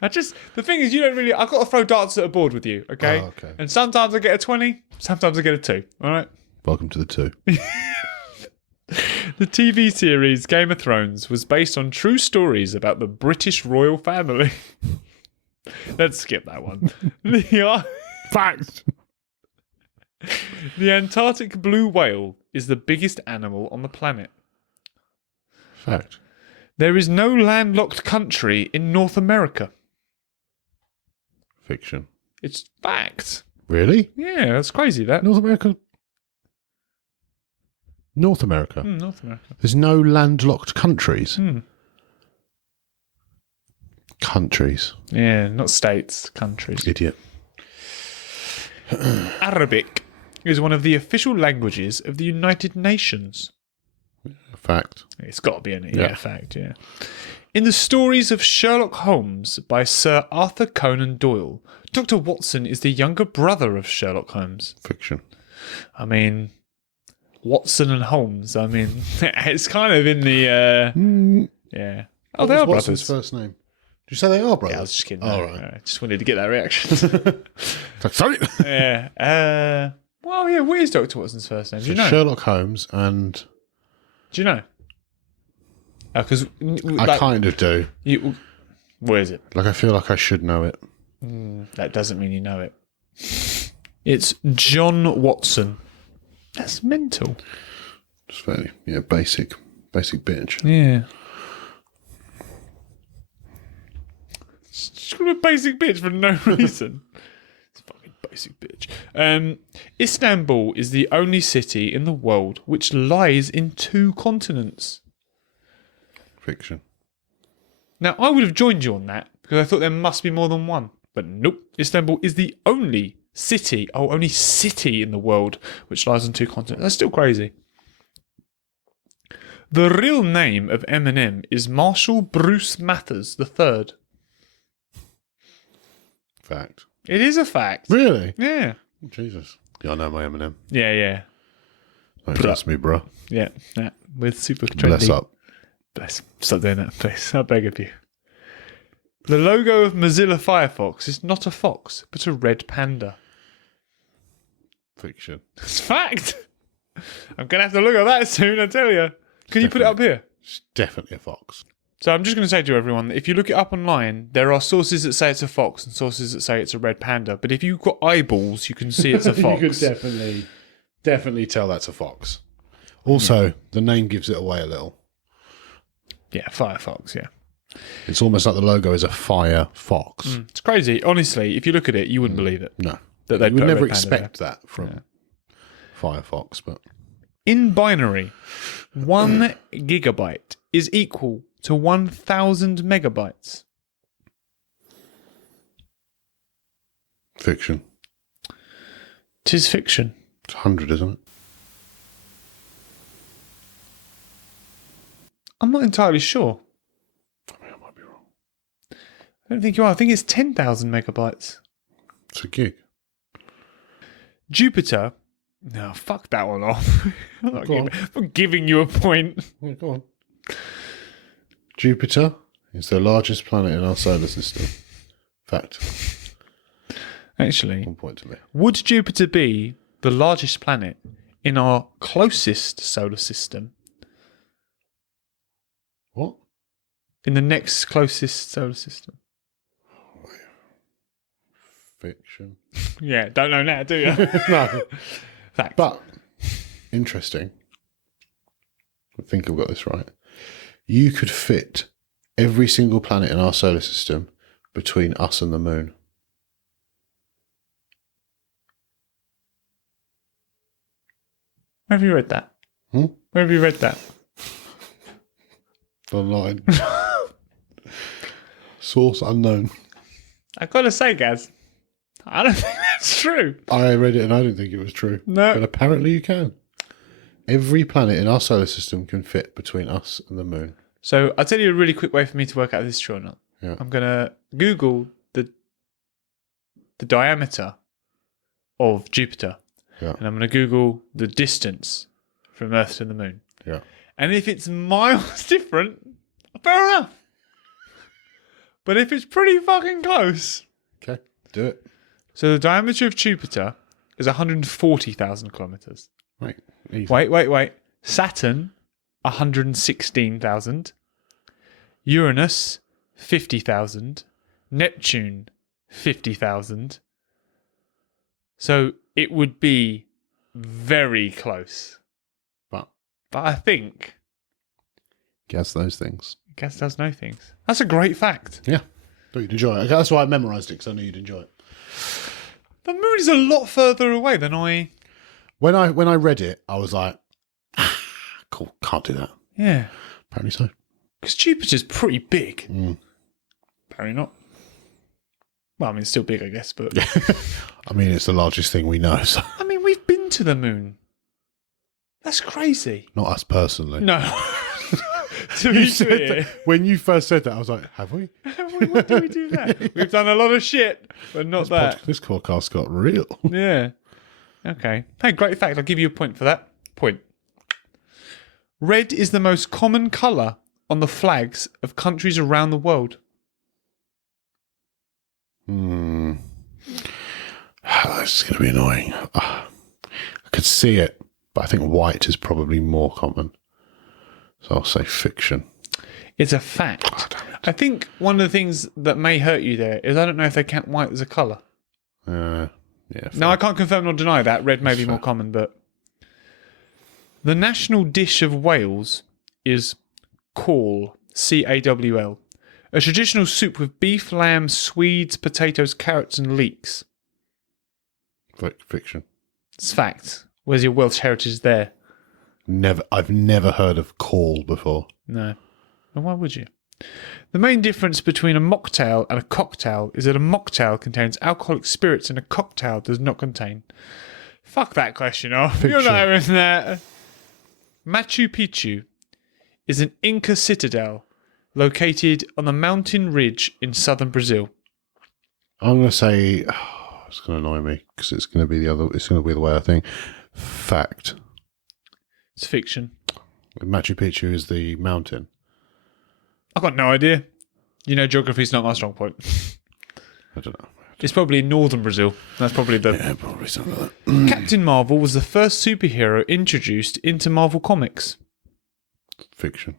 The thing is, I've got to throw darts at a board with you, okay? Oh, okay. And sometimes I get a 20, sometimes I get a 2, all right? Welcome to the 2. The TV series Game of Thrones was based on true stories about the British royal family. Let's skip that one. Fact. The Antarctic blue whale is the biggest animal on the planet. Fact. There is no landlocked country in North America. Fiction. It's fact. Really? Yeah, that's crazy, that. North America? North America? North America. There's no landlocked countries? Countries. Yeah, not states, countries. Idiot. Arabic is one of the official languages of the United Nations. Fact. It's got to be in it. Yeah. Yeah, fact, yeah. In the stories of Sherlock Holmes by Sir Arthur Conan Doyle, Dr. Watson is the younger brother of Sherlock Holmes. Fiction. I mean, Watson and Holmes, I mean, it's kind of in the, yeah. Oh, they are What's his brothers. first name? Did you say they are brothers? Yeah, I was just kidding. Oh, No, right. no, just wanted to get that reaction. Sorry. Yeah. Well, yeah, what is Dr. Watson's first name? Do you know? Sherlock Holmes and... Do you know? Because I kind of do. where is it? Like, I feel like I should know it. That doesn't mean you know it. It's John Watson. That's mental. Just very, basic bitch. Yeah. Just a basic bitch for no reason. It's a fucking basic bitch. Istanbul is the only city in the world which lies in 2 continents. Fiction. Now, I would have joined you on that because I thought there must be more than one. But nope. Istanbul is the only city in the world which lies on 2 continents. That's still crazy. The real name of Eminem is Marshall Bruce Mathers III. Fact. It is a fact. Really? Yeah. Jesus. Yeah, I know my Eminem. Yeah. Don't trust me, bro. Yeah. With super trendy. Bless up. Bless. Stop doing that, please. I beg of you. The logo of Mozilla Firefox is not a fox, but a red panda. Fiction. It's fact. I'm going to have to look at that soon, I tell you. Can you put it up here? It's definitely a fox. So I'm just going to say to everyone that if you look it up online, there are sources that say it's a fox and sources that say it's a red panda. But if you've got eyeballs, you can see it's a fox. You could definitely tell that's a fox. Also, the name gives it away a little. Yeah, Firefox, yeah. It's almost like the logo is a fire fox. It's crazy. Honestly, if you look at it, you wouldn't believe it. No. That they'd You would put a never red panda expect that from Firefox, but... In binary, 1 gigabyte is equal to 1,000 megabytes. Fiction. 'Tis fiction. It's 100, isn't it? I'm not entirely sure. I might be wrong. I don't think you are. I think it's 10,000 megabytes. It's a gig. Jupiter. No, fuck that one off. I'm not giving you a point. Yeah, go on. Jupiter is the largest planet in our solar system. Fact. Actually, 1 point to me. would Jupiter be the largest planet in our closest solar system? What? In the next closest solar system? Fiction. Yeah, don't know now, do you? No. Fact. But, interesting. I think I've got this right. You could fit every single planet in our solar system between us and the moon. Where have you read that? Hmm? Where have you read that? Online. Source unknown. I've got to say, Gaz, I don't think that's true. I read it and I didn't think it was true. No. But apparently you can. Every planet in our solar system can fit between us and the moon. So I'll tell you a really quick way for me to work out if this is true or not. Yeah. I'm going to Google the diameter of Jupiter. Yeah. And I'm going to Google the distance from Earth to the moon. Yeah. And if it's miles different, fair enough. But if it's pretty fucking close. Okay. Do it. So the diameter of Jupiter is 140,000 kilometres. Right. Easy. Wait. Saturn, 116,000. Uranus, 50,000. Neptune, 50,000. So it would be very close. But I think guess those things. Gaz does know things. That's a great fact. Yeah. Thought you'd enjoy it. That's why I memorised it, because I knew you'd enjoy it. The moon is a lot further away than I... When I read it, I was like, cool, can't do that. Yeah. Apparently so. Because Jupiter's pretty big. Mm. Apparently not. Well, I mean, it's still big, I guess, but... I mean, it's the largest thing we know, so I mean, we've been to the moon. That's crazy. not us personally. No. To You be said clear, that, when you first said that, I was like, have we? when do we do that? We've done a lot of shit, but not that. This podcast got real. Yeah. Okay. Hey, great fact. I'll give you a point for that. Point. Red is the most common colour on the flags of countries around the world. This is going to be annoying. I could see it, but I think white is probably more common. So I'll say fiction. It's a fact. Oh, damn it. I think one of the things that may hurt you there is I don't know if they count white as a colour. Yeah. No, I can't confirm nor deny that. Red may be more common, but... The national dish of Wales is cawl, C-A-W-L. A traditional soup with beef, lamb, swedes, potatoes, carrots and leeks. Fiction. It's fact. Where's your Welsh heritage there? I've never heard of call before. No. And why would you? The main difference between a mocktail and a cocktail is that a mocktail contains alcoholic spirits and a cocktail does not contain. Fuck that question off. You're not having that. Machu Picchu is an Inca citadel located on the mountain ridge in southern Brazil. I'm going to say, it's going to annoy me because it's going to be the way I think. Fact. It's fiction. Machu Picchu is the mountain. I've got no idea. You know, geography's not my strong point. I don't know. It's probably in northern Brazil. That's probably the... Yeah, probably something like that. Captain Marvel was the first superhero introduced into Marvel Comics. Fiction.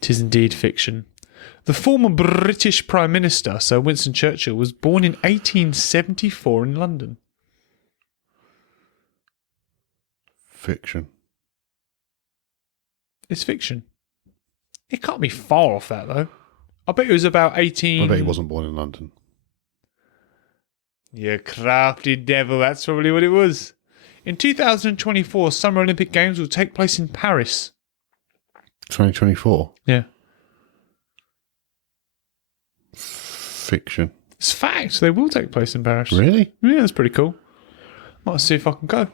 'Tis indeed fiction. The former British Prime Minister, Sir Winston Churchill, was born in 1874 in London. Fiction. It's fiction. It can't be far off that, though. I bet it was about 18... I bet he wasn't born in London. You crafty devil, that's probably what it was. In 2024, Summer Olympic Games will take place in Paris. 2024. Yeah. Fiction. It's fact. They will take place in Paris. Really? Yeah, that's pretty cool. Might see if I can go.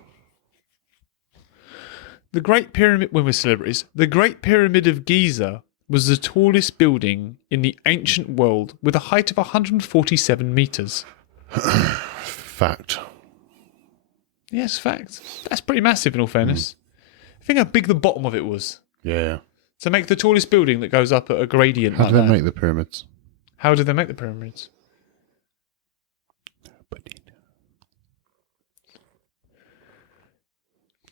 The Great Pyramid, when we're celebrities, the Great Pyramid of Giza was the tallest building in the ancient world with a height of 147 metres. Fact. Yes, fact. That's pretty massive in all fairness. Think how big the bottom of it was. Yeah. To make the tallest building that goes up at a gradient How like do they that. make the pyramids? How did they make the pyramids? Nobody knows.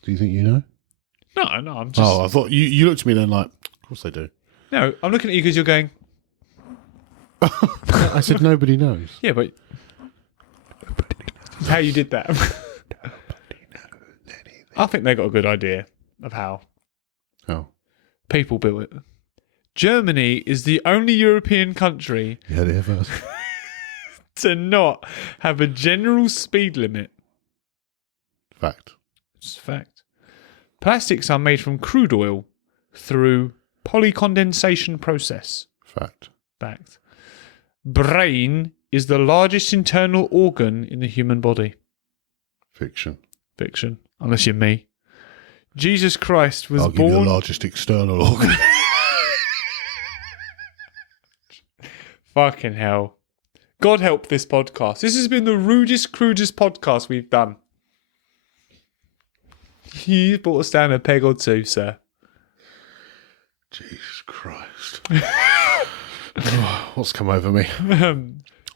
Do you think you know? No, I'm just... Oh, I thought you looked at me then like, of course they do. No, I'm looking at you because you're going, I said nobody knows. yeah, but... It's how you did that. Nobody knows anything. I think they got a good idea of how Oh. people built it. Germany is the only European country You heard it here first. to not have a general speed limit. Fact. It's a fact. Plastics are made from crude oil through polycondensation process. Fact. Fact. Brain is the largest internal organ in the human body. Fiction. Fiction. Unless you're me. Jesus Christ was I'll give you born... the largest external organ. Fucking hell. God help this podcast. This has been the rudest, crudest podcast we've done. You brought us down a peg or two, sir. Jesus Christ. Oh, what's come over me?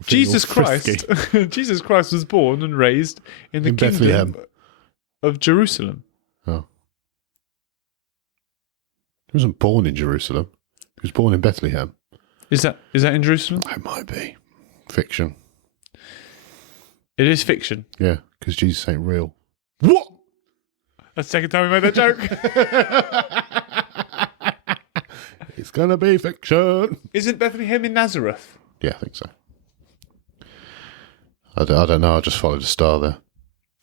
Jesus all frisky. Christ. Jesus Christ was born and raised in the kingdom Bethlehem. of Jerusalem. Oh. He wasn't born in Jerusalem. He was born in Bethlehem. Is that in Jerusalem? It might be. Fiction. It is fiction. Yeah, because Jesus ain't real. What? That's the second time we made that joke. It's going to be fiction. Isn't Bethlehem in Nazareth? Yeah, I think so. I don't know. I just followed a star there.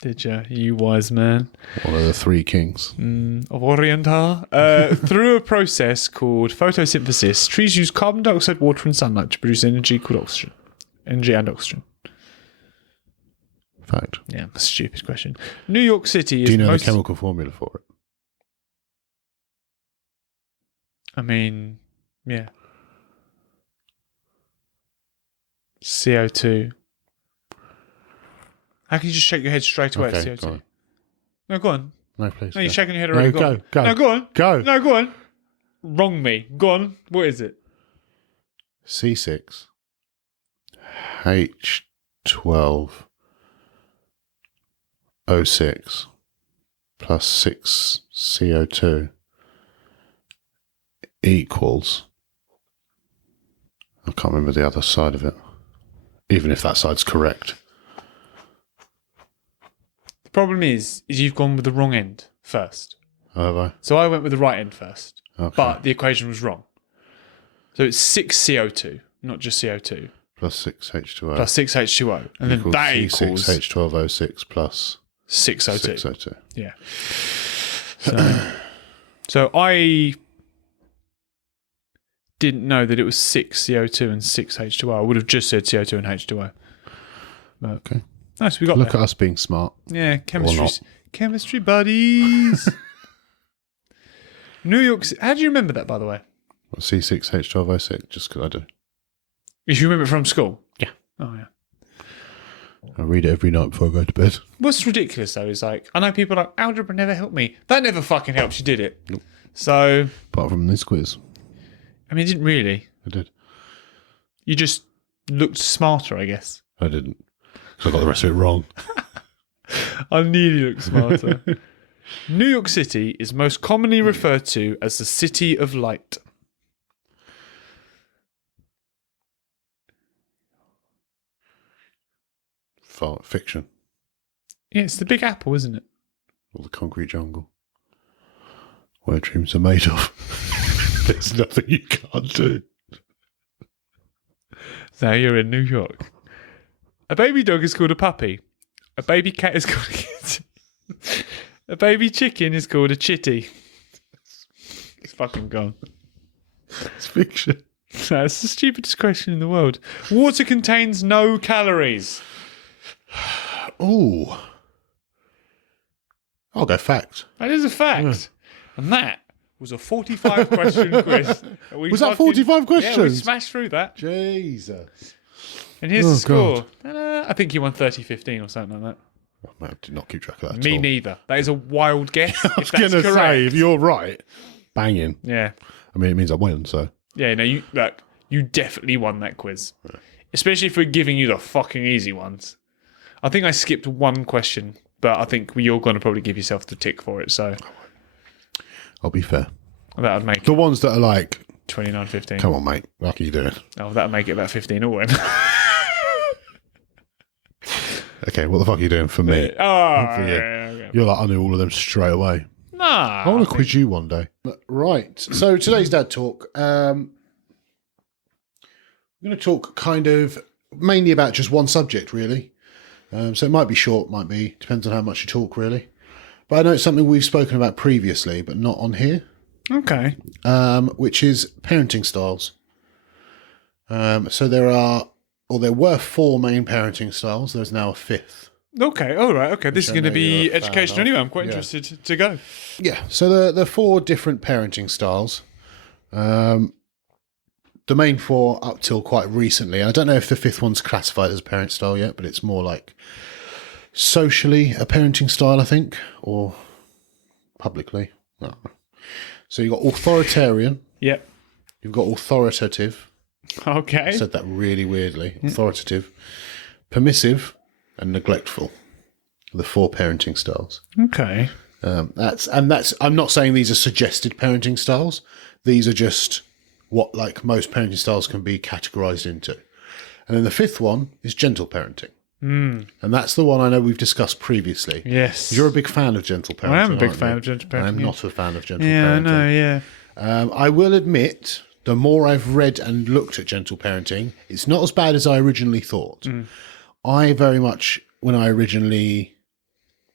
Did you? You wise man. One of the three kings. Of Oriental. Through a process called photosynthesis, trees use carbon dioxide, water, and sunlight to produce energy called oxygen. Energy and oxygen. Fact. Yeah, stupid question. New York City is Do you know the chemical formula for it? I mean, yeah. CO2. How can you just shake your head straight away at Okay, CO2? go on. No, go on. No, please. No, you're go. shaking your head already. No, go on. go. No, go on. Go. No, go on. Wrong me. Go on. What is it? C6 H12 O6 plus 6 CO2 equals, I can't remember the other side of it, even if that side's correct. The problem is you've gone with the wrong end first. Oh, have I? So I went with the right end first. Okay. But the equation was wrong. So it's 6 CO2, not just CO2, Plus 6 H2O. plus 6 H2O. And then that C6 equals H12O6 plus 6 O2. 6 O2. Yeah. So I didn't know that it was 6 CO2 and 6 H2O. I would have just said CO2 and H2O. But Okay. nice, we got Look there. at us being smart. Yeah, chemistry. not. Chemistry buddies. New York City. How do you remember that, by the way? C6 H12O6, just because I do. If you remember it from school? Yeah. Oh, yeah. I read it every night before I go to bed. What's ridiculous, though, is like, I know people are like, algebra never helped me. That never fucking helps. You did it. Nope. So, Apart from this quiz. I mean, it didn't really. I did. You just looked smarter, I guess. I didn't. Because I got the rest of it wrong. I nearly looked smarter. New York City is most commonly referred to as the City of Light. Fiction. Yeah, it's the Big Apple, isn't it? Or the concrete jungle. Where dreams are made of. There's nothing you can't do. So you're in New York. A baby dog is called a puppy. A baby cat is called a kitty. A baby chicken is called a chitty. It's fucking gone. It's fiction. That's the stupidest question in the world. Water contains no calories. Ooh. I'll go fact. That is a fact. And that was a 45 question quiz. Was that 45 questions? Yeah, we smashed through that. Jesus. And here's Oh, the score. I think you won 30-15 or something like that. I did not keep track of that. Me neither. That is a wild guess. I was if that's going to correct. say, if you're right, banging. Yeah. I mean, it means I win, so. Yeah, no, you definitely won that quiz. Right. Especially if we're giving you the fucking easy ones. I think I skipped one question, but I think you're going to probably give yourself the tick for it, so. I'll be fair. That would make The ones that are like, 29-15. come on, mate. What are you doing? Oh, that would make it about 15 all then. Okay, what the fuck are you doing for me? Oh, For you. okay. You're like, I knew all of them straight away. Nah. I want to quiz you one day. Right. So today's dad talk. I'm going to talk kind of mainly about just one subject, really. So it might be short, might be, depends on how much you talk, really. But I know it's something we've spoken about previously, but not on here, Okay. which is parenting styles. So there were 4 main parenting styles. There's now a 5th. Okay, all right. Okay, this is I going to know be you're a fan educational of. anyway. I'm quite Yeah. interested to go. Yeah. So the 4 different parenting styles. The main 4 up till quite recently. I don't know if the 5th one's classified as a parent style yet, but it's more like socially a parenting style, I think, or publicly. No. So you've got authoritarian. Yep. You've got authoritative. Okay. I said that really weirdly. Authoritative, permissive, and neglectful. The 4 parenting styles. Okay. That's. I'm not saying these are suggested parenting styles. These are just what like most parenting styles can be categorized into. And then the fifth one is gentle parenting. And that's the one I know we've discussed previously. Yes. You're a big fan of gentle parenting. I am a big aren't fan you? of gentle parenting. I'm not a fan of gentle Yeah, I parenting. know, yeah. I will admit, the more I've read and looked at gentle parenting, it's not as bad as I originally thought. I very much, when I originally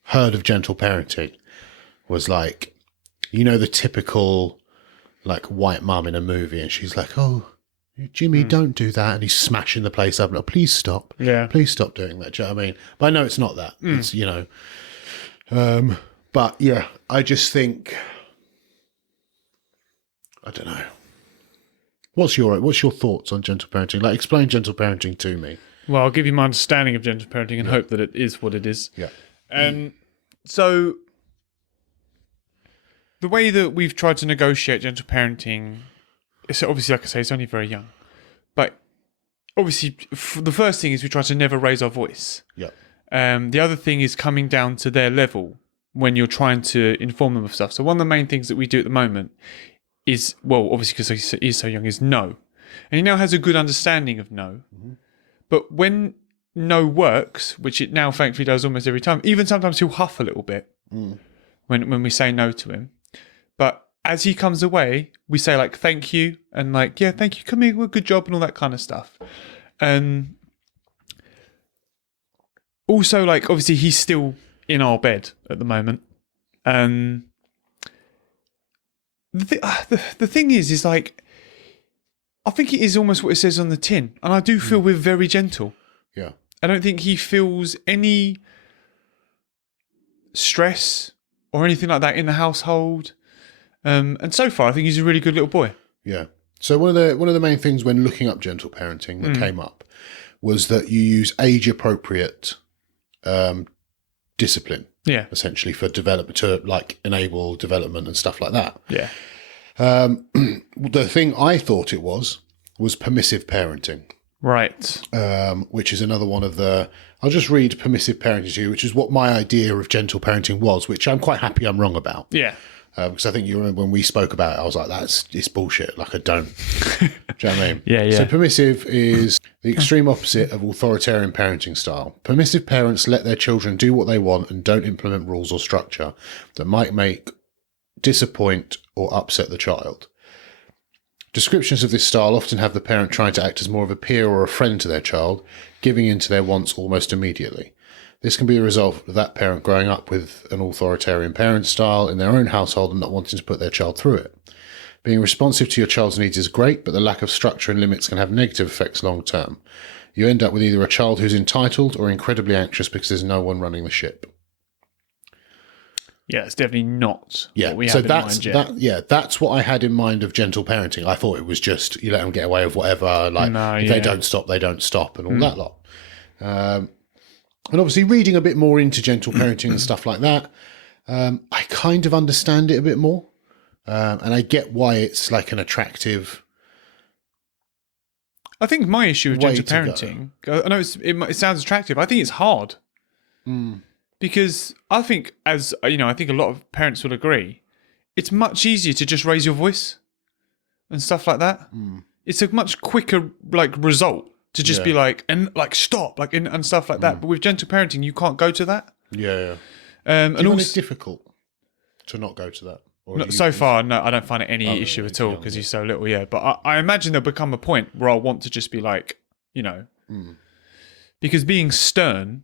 heard of gentle parenting, was like, you know, the typical like white mum in a movie, and she's like, "Oh, Jimmy, don't do that," and he's smashing the place up. No, please stop. Yeah. Please stop doing that. Do you know what I mean? But I know it's not that. It's, you know, but yeah, I just think, I don't know. What's your thoughts on gentle parenting? Like, explain gentle parenting to me. Well, I'll give you my understanding of gentle parenting and hope that it is what it is. Yeah. So, the way that we've tried to negotiate gentle parenting, it's obviously, like I say, it's only very young. But obviously, the first thing is we try to never raise our voice. Yeah. The other thing is coming down to their level when you're trying to inform them of stuff. So one of the main things that we do at the moment is, well, obviously because he's so young, is no. And he now has a good understanding of no. But when no works, which it now thankfully does almost every time, even sometimes he'll huff a little bit when we say no to him. But as he comes away, we say like, thank you, and like, yeah, thank you, come here, well, good job, and all that kind of stuff. Also, like, obviously he's still in our bed at the moment. The thing is like, I think it is almost what it says on the tin. And I do feel we're very gentle. Yeah. I don't think he feels any stress or anything like that in the household. And so far, I think he's a really good little boy. Yeah. So one of the main things when looking up gentle parenting that came up was that you use age appropriate discipline. Yeah. Essentially for development, to like enable development and stuff like that. Yeah. The thing I thought it was permissive parenting. Right. Which is another one of the, I'll just read permissive parenting to you, which is what my idea of gentle parenting was, which I'm quite happy I'm wrong about. Yeah. Because I think you remember when we spoke about it, I was like, it's bullshit. Like, I don't. Do you know what I mean? Yeah. So permissive is the extreme opposite of authoritarian parenting style. Permissive parents let their children do what they want and don't implement rules or structure that might make, disappoint, or upset the child. Descriptions of this style often have the parent trying to act as more of a peer or a friend to their child, giving in to their wants almost immediately. This can be a result of that parent growing up with an authoritarian parent style in their own household and not wanting to put their child through it. Being responsive to your child's needs is great, but the lack of structure and limits can have negative effects long term. You end up with either a child who's entitled or incredibly anxious because there's no one running the ship. Yeah, it's definitely not what we have so in that's mind yet. that's what I had in mind of gentle parenting. I thought it was just you let them get away with whatever, like if they don't stop, they don't stop, and all that lot. And obviously, reading a bit more into gentle parenting and stuff like that, I kind of understand it a bit more, and I get why it's like an attractive. I think my issue with gentle to parenting, I know it sounds attractive. I think it's hard. Because I think, as you know, I think a lot of parents will agree, it's much easier to just raise your voice and stuff like that. It's a much quicker like result to just be like and like stop like and stuff like that. But with gentle parenting, you can't go to that. Yeah. And And also, it's difficult to not go to that. Or so far, no, I don't find it any issue at all because he's so little. Yeah, but I imagine there'll become a point where I'll want to just be like, you know, because being stern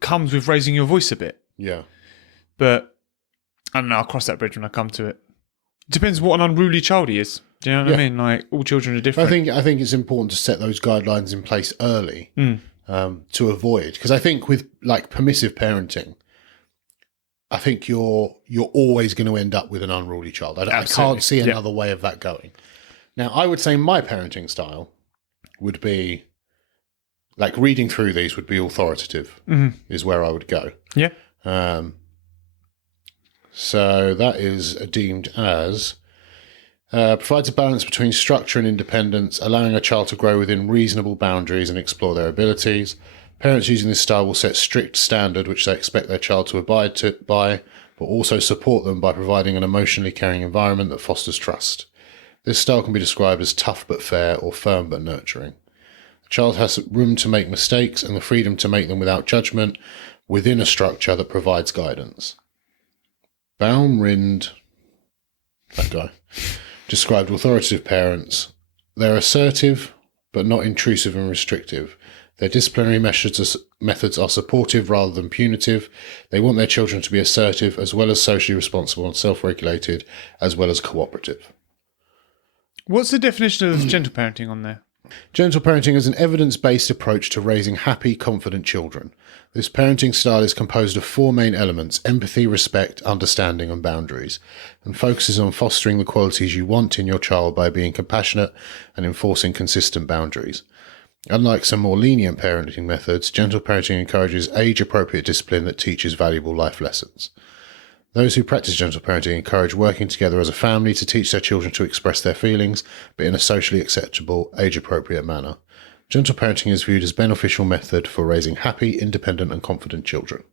comes with raising your voice a bit. Yeah. But I don't know, I'll cross that bridge when I come to it. Depends what an unruly child he is. Do you know what I mean? Like, all children are different. I think it's important to set those guidelines in place early to avoid, because I think with like permissive parenting, I think you're always going to end up with an unruly child. I can't see another way of that going. Now, I would say my parenting style would be like reading through these would be authoritative is where I would go. Yeah. So that is deemed as provides a balance between structure and independence, allowing a child to grow within reasonable boundaries and explore their abilities. Parents using this style will set strict standard which they expect their child to abide by, but also support them by providing an emotionally caring environment that fosters trust. This style can be described as tough but fair or firm but nurturing. A child has room to make mistakes and the freedom to make them without judgment within a structure that provides guidance. Baumrind, that guy, described authoritative parents. They're assertive but not intrusive and restrictive. Their disciplinary methods are supportive rather than punitive. They want their children to be assertive as well as socially responsible and self-regulated as well as cooperative. What's the definition of gentle parenting on there? Gentle parenting is an evidence-based approach to raising happy, confident children. This parenting style is composed of 4 main elements: empathy, respect, understanding, and boundaries, and focuses on fostering the qualities you want in your child by being compassionate and enforcing consistent boundaries. Unlike some more lenient parenting methods, gentle parenting encourages age-appropriate discipline that teaches valuable life lessons. Those who practice gentle parenting encourage working together as a family to teach their children to express their feelings, but in a socially acceptable, age-appropriate manner. Gentle parenting is viewed as a beneficial method for raising happy, independent, and confident children.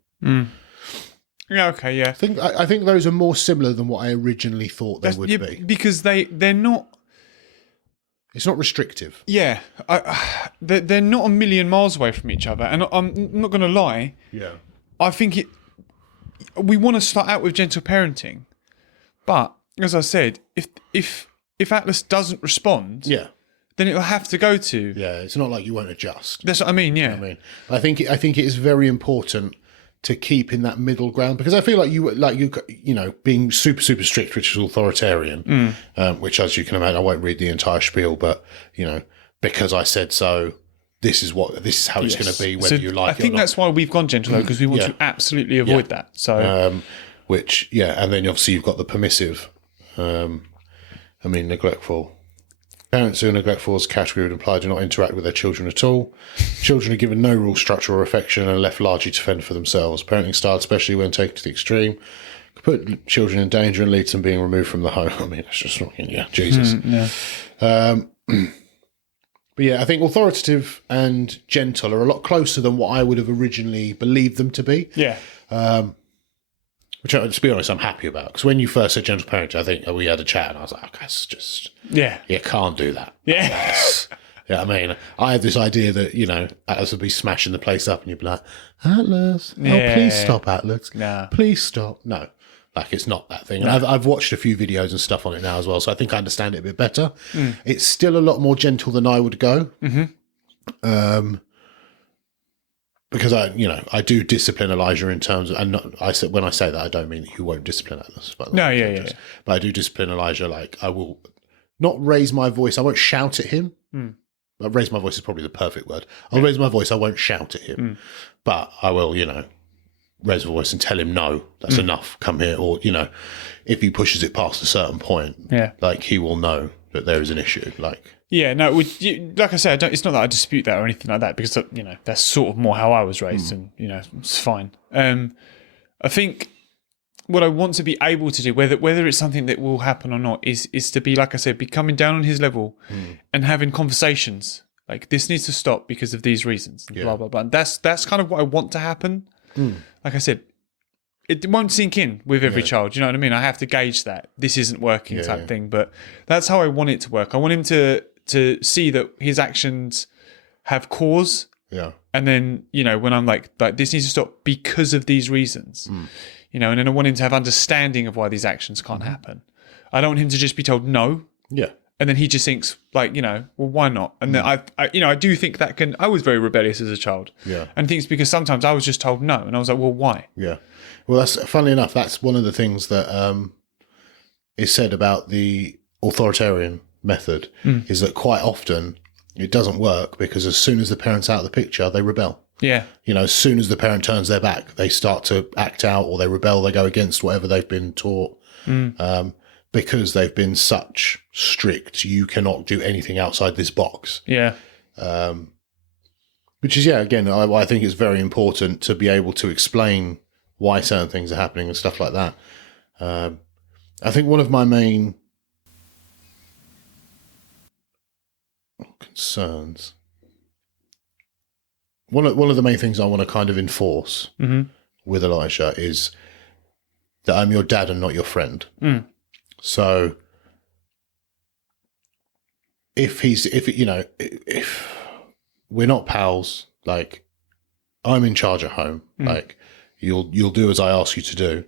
Yeah, okay, yeah. I think those are more similar than what I originally thought they would be. Because they're not... It's not restrictive. Yeah. They're not a million miles away from each other. And I'm not going to lie. Yeah. I think we want to start out with gentle parenting. But, as I said, if Atlas doesn't respond... Yeah. Then it'll have to go to... Yeah, it's not like you won't adjust. That's what I mean, yeah. I think it is very important to keep in that middle ground, because I feel like you know, being super strict, which is authoritarian, which, as you can imagine, I won't read the entire spiel, but you know, because I said so, this is how it's going to be, whether you like it or not. I think that's why we've gone gentle, though, because we want to absolutely avoid that. So, and then obviously you've got the permissive, neglectful. Parents who are neglectful as a category would imply do not interact with their children at all. Children are given no rule, structure, or affection and are left largely to fend for themselves. Parenting style, especially when taken to the extreme, can put children in danger and lead to them being removed from the home. I mean, it's just not, Jesus. But yeah, I think authoritative and gentle are a lot closer than what I would have originally believed them to be. yeah. Which, to be honest, I'm happy about. Because when you first said gentle parenting, I think we had a chat and I was like, that's just... Yeah. You can't do that. Yeah. I mean, I had this idea that, Atlas would be smashing the place up and you'd be like, Atlas, please stop, Atlas. No. Please stop. No. Like, it's not that thing. And I've watched a few videos and stuff on it now as well, so I think I understand it a bit better. It's still a lot more gentle than I would go. Because I do discipline Elijah in terms of, when I say that, I don't mean that you won't discipline Atlas. But Yeah. But I do discipline Elijah. Like, I will not raise my voice. I won't shout at him. But raise my voice is probably the perfect word. I'll raise my voice. I won't shout at him. But I will, raise my voice and tell him, no, that's enough. Come here. Or, if he pushes it past a certain point, like, he will know that there is an issue. Like, yeah, no, like I said, it's not that I dispute that or anything like that, because, that's sort of more how I was raised and, it's fine. I think what I want to be able to do, whether it's something that will happen or not, is to be, like I said, be coming down on his level and having conversations. Like, this needs to stop because of these reasons, blah, blah, blah. And that's kind of what I want to happen. Like I said, it won't sink in with every child. You know what I mean? I have to gauge that. This isn't working type thing. But that's how I want it to work. I want him to see that his actions have cause. Yeah. And then, when I'm like, this needs to stop because of these reasons. And then I want him to have understanding of why these actions can't happen. I don't want him to just be told no. Yeah. And then he just thinks, well, why not? And then I do think that I was very rebellious as a child. Yeah. And things because sometimes I was just told no. And I was like, well, why? Yeah. Well, that's, funnily enough, that's one of the things that is said about the authoritarian method, is that quite often it doesn't work because as soon as the parent's out of the picture, they rebel. Yeah. As soon as the parent turns their back, they start to act out or they rebel, they go against whatever they've been taught. Because they've been such strict, you cannot do anything outside this box. Yeah. Which is, again, I think it's very important to be able to explain why certain things are happening and stuff like that. I think one of my main concerns, one of the main things I want to kind of enforce with Elijah is that I'm your dad and not your friend. So if we're not pals, like I'm in charge at home, like you'll do as I ask you to do.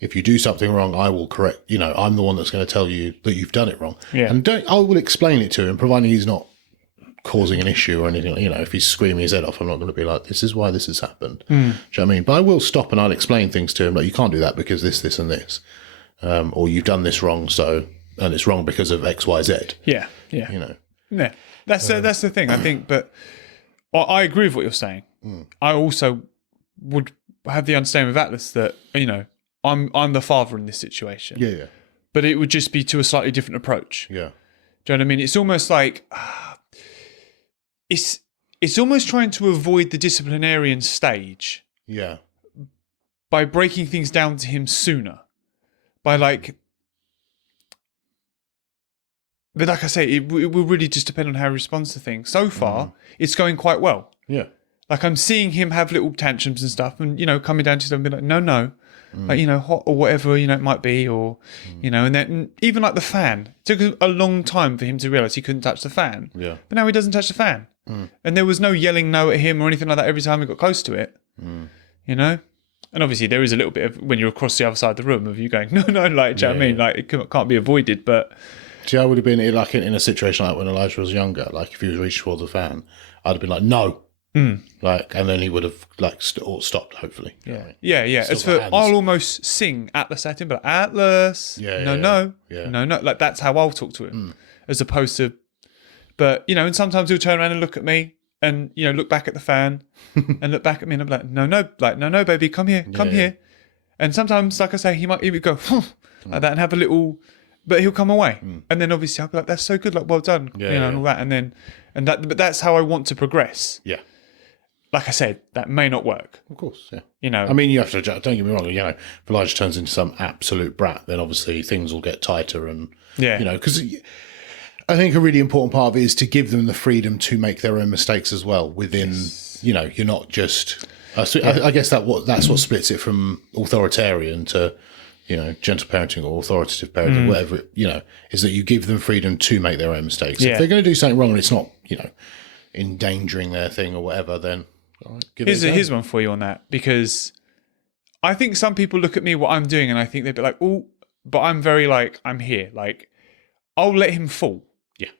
If you do something wrong, I will correct, I'm the one that's going to tell you that you've done it wrong. Yeah. And I will explain it to him, providing he's not causing an issue or anything. If he's screaming his head off, I'm not going to be like, this is why this has happened. Do you know what I mean? But I will stop and I'll explain things to him, like, you can't do that because this, and this. Or you've done this wrong, and it's wrong because of X, Y, Z. Yeah. Yeah. That's the thing, I think. But I agree with what you're saying. I also would have the understanding with Atlas that, I'm the father in this situation. Yeah. But it would just be to a slightly different approach. Yeah. Do you know what I mean? It's almost like it's almost trying to avoid the disciplinarian stage. Yeah. By breaking things down to him sooner. But like I say, it will really just depend on how he responds to things. So far, it's going quite well. Yeah. Like I'm seeing him have little tantrums and stuff, and coming down to them and be like, no, like hot or whatever it might be, or and then even like the fan. It took a long time for him to realise he couldn't touch the fan. Yeah. But now he doesn't touch the fan, and there was no yelling no at him or anything like that every time he got close to it. And obviously there is a little bit of when you're across the other side of the room of you going no, like do you know what I mean? Like it can't be avoided, but. See, I would have been like in a situation like when Elijah was younger, like if he was reaching for the fan, I'd have been like, no. Like, and then he would have like stopped, hopefully. Yeah. As for, I'll almost sing Atlas at him, but Atlas, no. Like that's how I'll talk to him, as opposed to, but and sometimes he'll turn around and look at me, and look back at the fan, and look back at me, and I'm like, no, baby, come here. And sometimes, like I say, he would go like that and have a little. But he'll come away, and then obviously I'll be like, "That's so good, like well done," and all that, but that's how I want to progress. Yeah, like I said, that may not work. Of course, yeah. I mean, you have to. Don't get me wrong. If Elijah turns into some absolute brat, then obviously things will get tighter, and because I think a really important part of it is to give them the freedom to make their own mistakes as well. Within, you're not just. I guess that's what splits it from authoritarian to. Gentle parenting or authoritative parenting, whatever, is that you give them freedom to make their own mistakes. Yeah. If they're going to do something wrong and it's not, endangering their thing or whatever, then all right, here's one for you on that, because I think some people look at me, what I'm doing, and I think they'd be like, oh, but I'm very like, I'm here. Like, I'll let him fall. Yeah.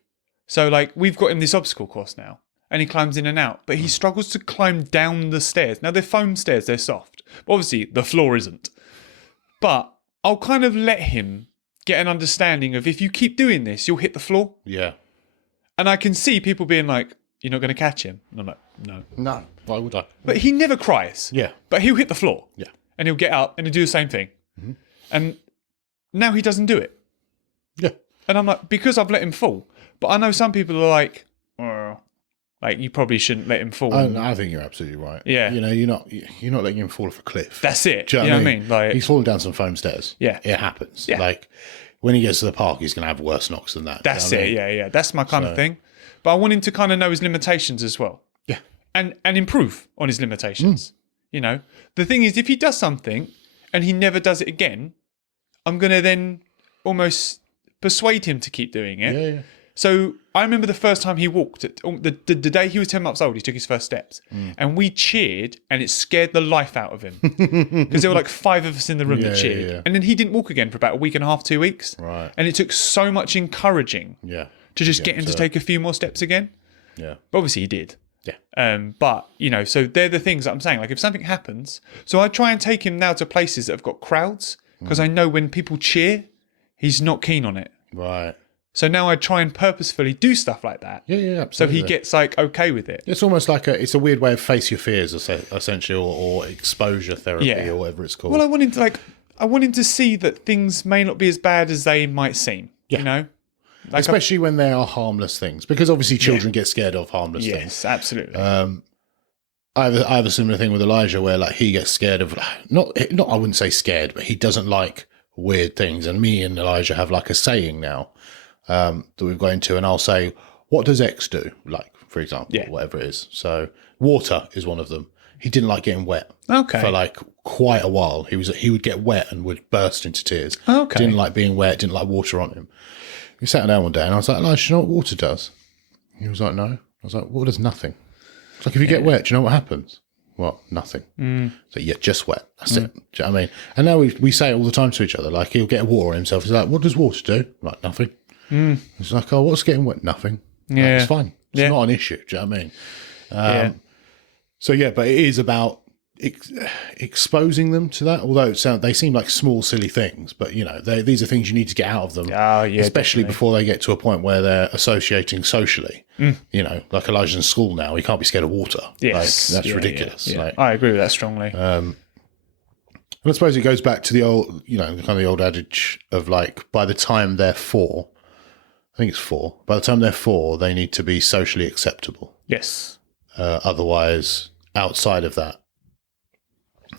So like, we've got him this obstacle course now, and he climbs in and out, but he struggles to climb down the stairs. Now, they're foam stairs, they're soft. But obviously, the floor isn't. But I'll kind of let him get an understanding of if you keep doing this, you'll hit the floor. Yeah. And I can see people being like, you're not going to catch him. And I'm like, no. No. Why would I? But he never cries. Yeah. But he'll hit the floor. Yeah. And he'll get up and he'll do the same thing. And now he doesn't do it. Yeah. And I'm like, because I've let him fall. But I know some people are like, oh, like you probably shouldn't let him fall. I think you're absolutely right. Yeah. You're not letting him fall off a cliff. That's it. Do you know what I mean? Like, he's falling down some foam stairs. Yeah. It happens. Yeah. Like when he gets to the park, he's going to have worse knocks than that. That's it. Yeah. That's my kind of thing. But I want him to kind of know his limitations as well. Yeah. And improve on his limitations. The thing is, if he does something and he never does it again, I'm going to then almost persuade him to keep doing it. Yeah. So I remember the first time he walked, the day he was 10 months old, he took his first steps. And we cheered, and it scared the life out of him. Because there were like 5 of us in the room that cheered. Yeah. And then he didn't walk again for about a week and a half, 2 weeks. Right. And it took so much encouraging to just get him to take a few more steps again. Yeah. But obviously he did. Yeah. But, so they're the things that I'm saying. Like if something happens, so I try and take him now to places that have got crowds, because I know when people cheer, he's not keen on it. Right. So now I try and purposefully do stuff like that. Yeah, So absolutely. he gets like okay with it. It's almost like it's a weird way of face your fears, essentially, or exposure therapy, or whatever it's called. Well, I want him to see that things may not be as bad as they might seem. Yeah. Like especially when they are harmless things, because obviously children get scared of harmless things. Yes, absolutely. I have a similar thing with Elijah, where like he gets scared of not I wouldn't say scared, but he doesn't like weird things. And me and Elijah have like a saying now. That we've got into, and I'll say, what does X do? Like, for example, whatever it is. So water is one of them. he didn't like getting wet. Okay. For like quite a while. He would get wet and would burst into tears. Okay. Didn't like being wet, didn't like water on him. We sat down one day and I was like, "Elijah, do you know what water does?" He was like, "No." I was like, "Water does nothing." It's like, if you get wet, do you know what happens? What? Nothing. So yeah, just wet. That's it. Do you know what I mean? And now we say it all the time to each other. Like, he'll get water on himself. He's like, "What does water do?" I'm like, "Nothing." He's like, "Oh, what's getting wet?" "Nothing." Like, Yeah. it's fine. It's not an issue. Do you know what I mean? So yeah, but it is about exposing them to that. Although they seem like small, silly things, but you know, these are things you need to get out of them. Oh, yeah, especially definitely. before they get to a point where they're associating socially. You know, like Elijah's in school now, he can't be scared of water. Yes. Like, that's Yeah, ridiculous. yeah. Like, I agree with that strongly. and I suppose it goes back to the old, you know, kind of the old adage of like, by the time they're 4, I think it's 4. By the time they're 4, they need to be socially acceptable. Yes. Otherwise, outside of that,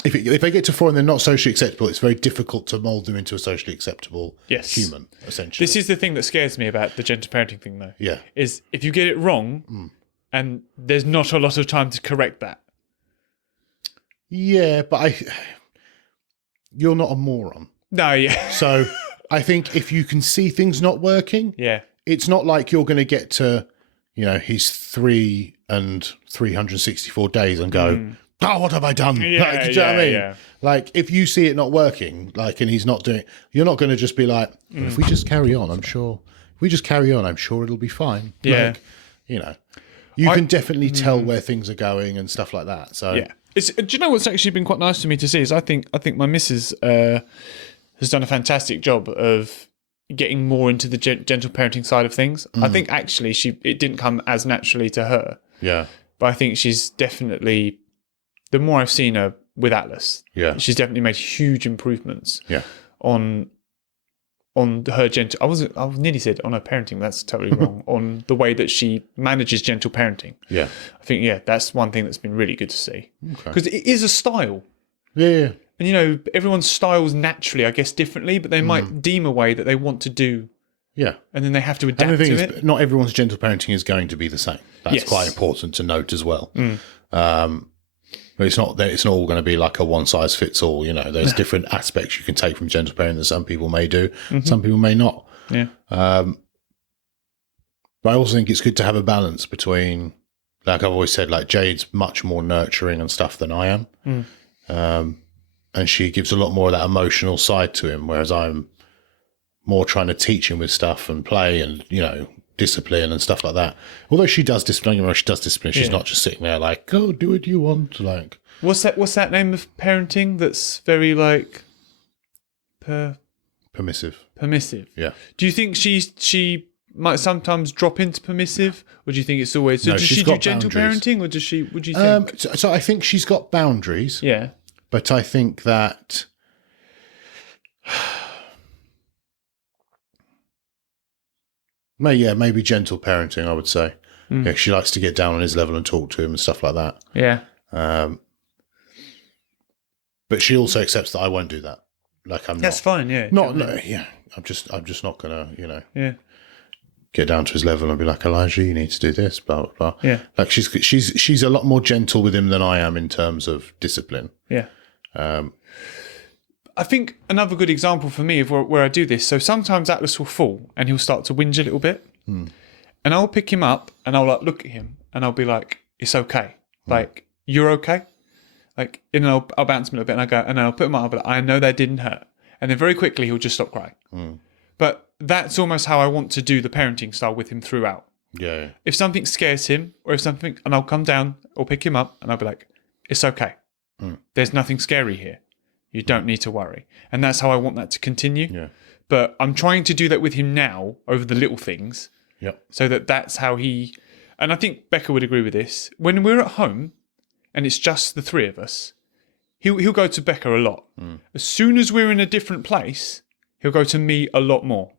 if they get to 4 and they're not socially acceptable, it's very difficult to mould them into a socially acceptable human, essentially. This is the thing that scares me about the gentle parenting thing, though. Yeah. Is if you get it wrong and there's not a lot of time to correct that. Yeah, but you're not a moron. No, yeah. So I think if you can see things not working, Yeah. it's not like you're going to get to, you know, he's 3 and 364 days and go, "Oh, what have I done?" Yeah, Like, do you know what I mean? yeah. Like, if you see it not working, like, and he's not doing it, you're not going to just be like, "Well, if we just carry on, I'm sure. If we just carry on, I'm sure it'll be fine." Yeah. Like, you know, you can definitely tell where things are going and stuff like that. So Yeah. Do you know what's actually been quite nice to me to see is I think my missus has done a fantastic job of getting more into the gentle parenting side of things. I think actually it didn't come as naturally to her, yeah, but I think she's definitely, the more I've seen her with Atlas, yeah, she's definitely made huge improvements yeah. on her gentle. I nearly said on her parenting. That's totally wrong. On the way that she manages gentle parenting. Yeah. I think that's one thing that's been really good to see, Okay. because it is a style. Yeah. And, you know, everyone styles naturally, I guess, differently, but they might deem a way that they want to do, Yeah. and then they have to And adapt the thing to is, it. not everyone's gentle parenting is going to be the same. That's Yes. quite important to note as well. But it's not all going to be like a one size fits all. You know, there's different aspects you can take from gentle parenting that some people may do, some people may not. Yeah. But I also think it's good to have a balance between, like I've always said, like Jade's much more nurturing and stuff than I am. And she gives a lot more of that emotional side to him, whereas I'm more trying to teach him with stuff and play and, you know, discipline and stuff like that. Although she does discipline, she does discipline. She's not just sitting there like, "Go do what you want." Like, What's that name of parenting that's very like permissive. permissive? Yeah. Do you think she might sometimes drop into permissive, or do you think it's always? So No, does she's she do got gentle boundaries. parenting, or does she? Would you think? So I think she's got boundaries, Yeah. but I think that maybe gentle parenting, I would say. Yeah, she likes to get down on his level and talk to him and stuff like that. Yeah. But she also accepts that I won't do that. Like, I'm That's fine. Yeah. not. Yeah, I'm just not gonna, you know, Yeah. get down to his level and be like, "Elijah, you need to do this." Blah blah blah. Yeah. Like she's a lot more gentle with him than I am in terms of discipline. Yeah. I think another good example for me of where I do this. So sometimes Atlas will fall and he'll start to whinge a little bit, and I'll pick him up and I'll like look at him and I'll be like, "It's okay. Like, you're okay." Like, and I'll bounce him a little bit and I go, and then I'll put him up, but I know that didn't hurt. And then very quickly he'll just stop crying. But that's almost how I want to do the parenting style with him throughout. Yeah. If something scares him, or if something, and I'll come down or pick him up and I'll be like, "It's okay. There's nothing scary here. You don't need to worry." And that's how I want that to continue. Yeah. But I'm trying to do that with him now over the little things, Yep. so that's how he, and I think Becca would agree with this. When we're at home and it's just the three of us, he'll go to Becca a lot. As soon as we're in a different place, he'll go to me a lot more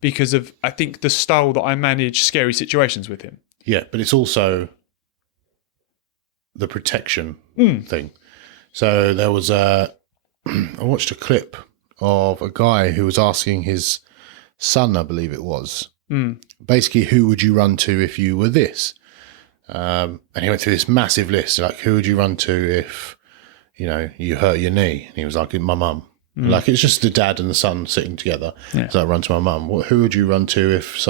because of, I think, the style that I manage scary situations with him. Yeah, but it's also the protection thing. So there was I watched a clip of a guy who was asking his son, I believe it was, basically, who would you run to if you were this? And he went through this massive list, like, who would you run to if, you hurt your knee? And he was like, my mum. Like, it's just the dad and the son sitting together. Yeah. So I run to my mum. Who would you run to if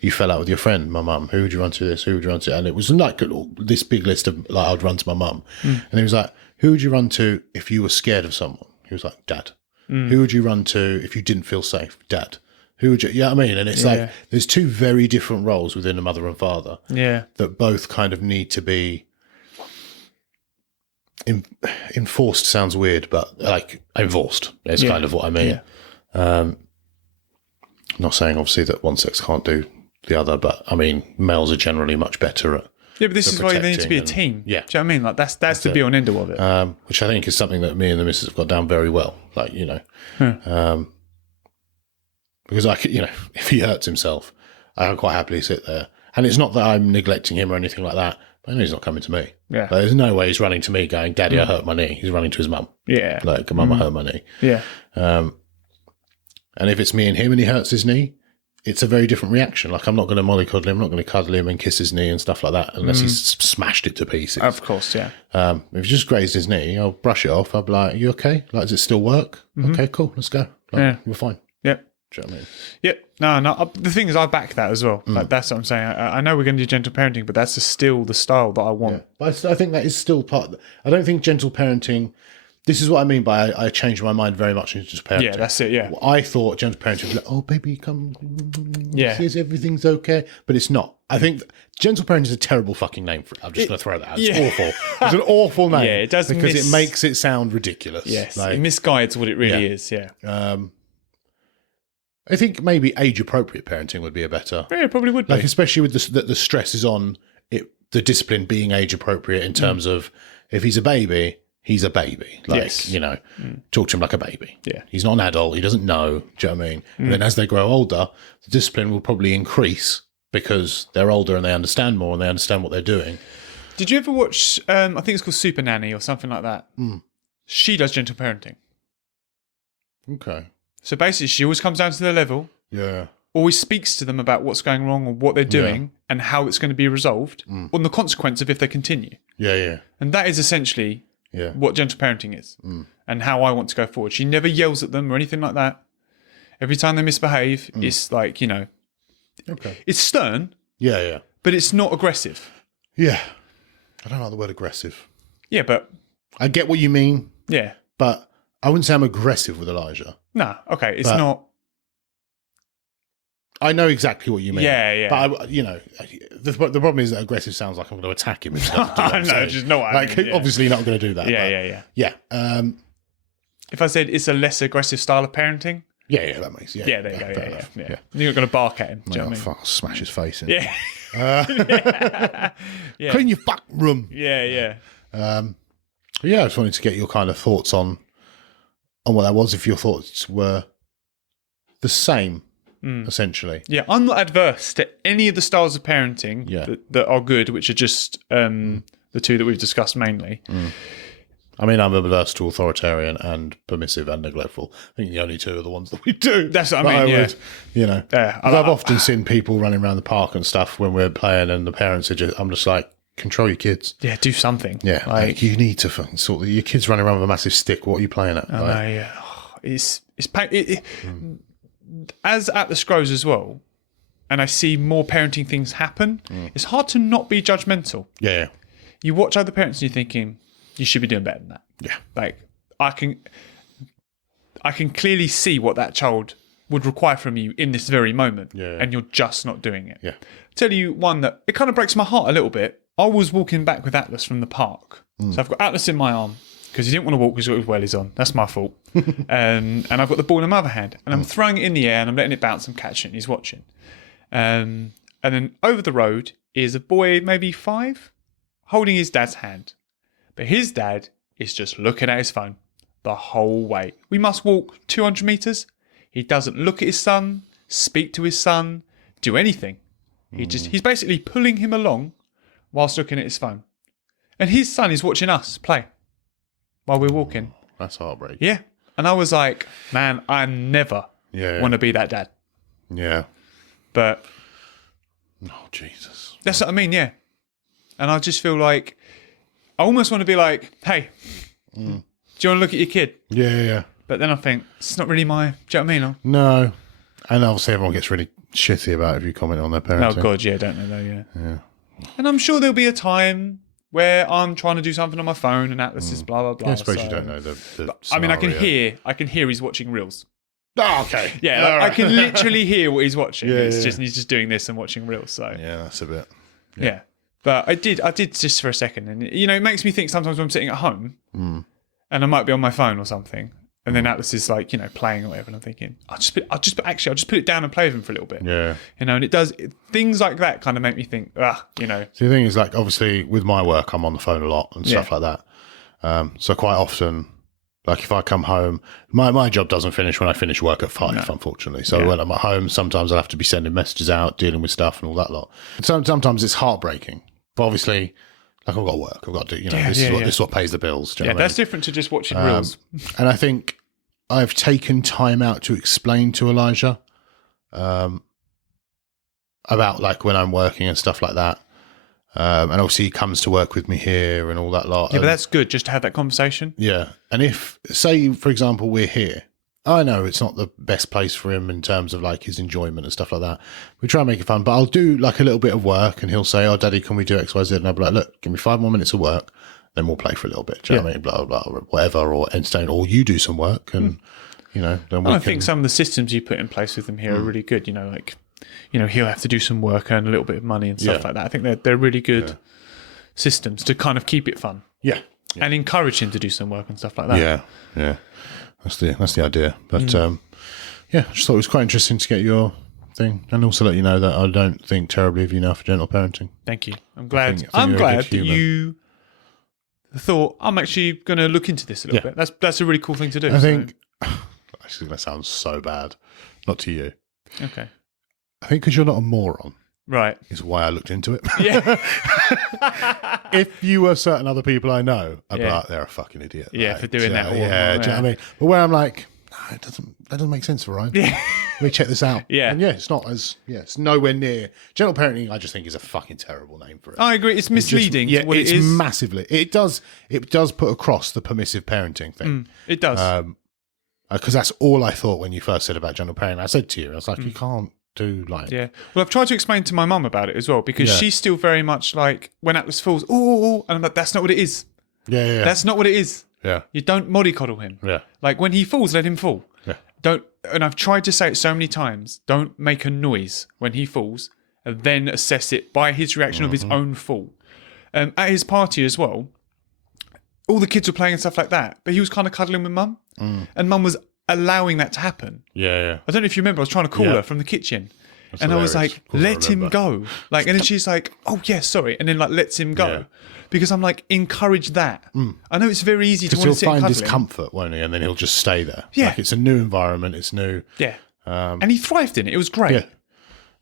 you fell out with your friend? My mum. Who would you run to this? Who would you run to? And it was like this big list of, like, I'd run to my mum. And he was like, who would you run to if you were scared of someone? He was like, Dad. Who would you run to if you didn't feel safe? Dad. Who would you, you know what I mean? And it's like, there's two very different roles within a mother and father. Yeah. That both kind of need to be enforced. Sounds weird, but like enforced is kind of what I mean. Not saying obviously that one sex can't do the other, but I mean, males are generally much better at. Yeah, but this is why they need to be a team. Yeah. Do you know what I mean? Like that's the be all and end all of it. Which I think is something that me and the missus have got down very well. Like, because if he hurts himself, I can quite happily sit there. And it's not that I'm neglecting him or anything like that, but I know he's not coming to me. Yeah. Like, there's no way he's running to me going, Daddy, I hurt my knee. He's running to his mum. Yeah. Like, Mum, I hurt my knee. Yeah. And if it's me and him and he hurts his knee, it's a very different reaction. Like, I'm not going to mollycoddle him. I'm not going to cuddle him and kiss his knee and stuff like that unless he's smashed it to pieces. Of course, yeah. If he just grazed his knee, I'll brush it off. I'll be like, you okay? Like, does it still work? Okay, cool. Let's go. Like, You're fine. Yep. Do you know what I mean? Yep. No. The thing is, I back that as well. Like, that's what I'm saying. I know we're going to do gentle parenting, but that's still the style that I want. Yeah. But I think that is still part. I don't think gentle parenting. This is what I mean by I changed my mind very much into just parenting. Yeah, that's it. Yeah. I thought gentle parenting was like, oh, baby, come. Yeah. Yes, everything's okay. But it's not. I think gentle parenting is a terrible fucking name for it. I'm just going to throw that out. It's awful. It's an awful name. Yeah, it does because it makes it sound ridiculous. Yes. Like, it misguides what it really is. Yeah. I think maybe age-appropriate parenting would be a better. Yeah, it probably would be. Like, especially with the stress is on it, the discipline being age-appropriate in terms of if he's a baby, he's a baby. Like, talk to him like a baby. Yeah. He's not an adult. He doesn't know. Do you know what I mean? And then as they grow older, the discipline will probably increase because they're older and they understand more and they understand what they're doing. Did you ever watch, I think it's called Super Nanny or something like that? She does gentle parenting. Okay. So basically, she always comes down to their level, Yeah. always speaks to them about what's going wrong or what they're doing and how it's going to be resolved, on the consequence of if they continue. Yeah. And that is essentially what gentle parenting is and how I want to go forward. She never yells at them or anything like that. Every time they misbehave, it's like, Okay. it's stern, Yeah. but it's not aggressive. Yeah. I don't like the word aggressive. Yeah, but I get what you mean, yeah. but I wouldn't say I'm aggressive with Elijah. No, okay, it's But- not. I know exactly what you mean. Yeah. But the problem is that aggressive sounds like I'm going to attack him. And stuff, do you know what I'm No, saying? just know what I mean, yeah. Obviously, not going to do that. Yeah. Yeah. If I said it's a less aggressive style of parenting, Yeah. That makes. Yeah. there you go. fair Yeah. enough. You're not going to bark at him. Do you know what I mean? Fuck, I'll smash his face in. Yeah. Yeah. Clean your fuck room. Yeah. I just wanted to get your kind of thoughts on what that was. If your thoughts were the same, essentially. Yeah, I'm not adverse to any of the styles of parenting that are good, which are just the two that we've discussed mainly. I mean, I'm adverse to authoritarian and permissive and neglectful. I think the only two are the ones that we do. That's what I mean, I've often seen people running around the park and stuff when we're playing and the parents are I'm just like, control your kids. Yeah, do something. Yeah, like you need to fucking sort your kids running around with a massive stick. What are you playing at? I know, yeah. It's as at the Scrolls as well, and I see more parenting things happen, it's hard to not be judgmental. Yeah. You watch other parents and you're thinking, you should be doing better than that. Yeah. Like, I can clearly see what that child would require from you in this very moment, and you're just not doing it. Yeah. Tell you one that, it kind of breaks my heart a little bit. I was walking back with Atlas from the park. So I've got Atlas in my arm because he didn't want to walk because he's got his wellies on. That's my fault. And I've got the ball in my other hand and I'm throwing it in the air and I'm letting it bounce. I'm catching it and he's watching. And then over the road is a boy, maybe 5, holding his dad's hand. But his dad is just looking at his phone the whole way. We must walk 200 metres. He doesn't look at his son, speak to his son, do anything. He's basically pulling him along whilst looking at his phone. And his son is watching us play while we're walking. That's heartbreaking. Yeah. And I was like, man, I never want to be that dad. Yeah. But Oh, Jesus. that's what I mean, yeah. And I just feel like I almost want to be like, hey, do you want to look at your kid? Yeah. But then I think it's not really my. Do you know what I mean? No. And obviously everyone gets really shitty about it if you comment on their parenting. Oh God, yeah, don't they though? Yeah. And I'm sure there'll be a time where I'm trying to do something on my phone and Atlas is blah blah blah. Yeah, I suppose you don't know the I mean, scenario. I can hear he's watching reels. Oh, okay. Yeah, like, I can literally hear what he's watching. Yeah, It's yeah. just he's just doing this and watching reels. So Yeah, that's a bit. yeah. But I did just for a second, and it makes me think sometimes when I'm sitting at home and I might be on my phone or something, and then Atlas is like playing or whatever, and I'm thinking I'll just put it down and play with him for a little bit. Yeah. And it does things like that kind of make me think So the thing is, like, obviously with my work, I'm on the phone a lot and stuff like that. So quite often, like if I come home, my job doesn't finish when I finish work at 5, unfortunately. So when I'm at home, sometimes I'll have to be sending messages out, dealing with stuff and all that lot. Sometimes it's heartbreaking, but obviously, like I've got to work, I've got to do, this is what pays the bills. Do you know what I mean? That's different to just watching reels. And I think I've taken time out to explain to Elijah about like when I'm working and stuff like that. And obviously he comes to work with me here and all that lot. Yeah, but that's good just to have that conversation. Yeah. And if, say, for example, we're here, I know it's not the best place for him in terms of like his enjoyment and stuff like that. We try and make it fun, but I'll do like a little bit of work and he'll say, oh, Daddy, can we do X, Y, Z? And I'll be like, look, give me 5 more minutes of work, then we'll play for a little bit. Do you know what I mean? Blah, blah, blah, or whatever, or entertain, or you do some work and, then we I think some of the systems you put in place with them here are really good. He'll have to do some work, earn a little bit of money and stuff like that. I think they're really good systems to kind of keep it fun. Yeah. And encourage him to do some work and stuff like that. Yeah. That's the idea. But I just thought it was quite interesting to get your thing and also let you know that I don't think terribly of you now for gentle parenting. Thank you. I'm glad. I think I'm you're a glad good that human. you thought I'm actually going to look into this a little bit. That's a really cool thing to do. I think this is going to sound so bad, not to you. Okay. I think because you're not a moron Right. is why I looked into it. Yeah. If you were certain other people I know, I'd be like, they're a fucking idiot. Yeah, Like, for doing that. do you know what I mean? But where I'm like, no, that doesn't make sense for Ryan. Yeah. Let me check this out. Yeah. And it's nowhere near. Gentle parenting, I just think, is a fucking terrible name for it. I agree. It's misleading. Yeah, to what it's it is. massively. It does put across the permissive parenting thing. It does. Because that's all I thought when you first said about gentle parenting. I said to you, I was like, you can't do like... Yeah. Well, I've tried to explain to my mum about it as well because she's still very much like when Atlas falls, and I'm like, that's not what it is. Yeah. That's not what it is. Yeah. You don't mollycoddle him. Yeah. Like when he falls, let him fall. Yeah. Don't. And I've tried to say it so many times. Don't make a noise when he falls, and then assess it by his reaction of his own fall. At his party as well, all the kids were playing and stuff like that, but he was kind of cuddling with Mum, and Mum was allowing that to happen. Yeah. I don't know if you remember. I was trying to call her from the kitchen. That's and hilarious. I was like, Of course I let him remember. go. Like, and then she's like, oh, yeah, sorry. And then, like, lets him go. Yeah. Because I'm like, encourage that. I know it's very easy to Because want he'll to sit and find cuddle his him. comfort, won't he? And then he'll just stay there. Yeah. Like it's a new environment. It's new. Yeah. And he thrived in it. It was great. Yeah.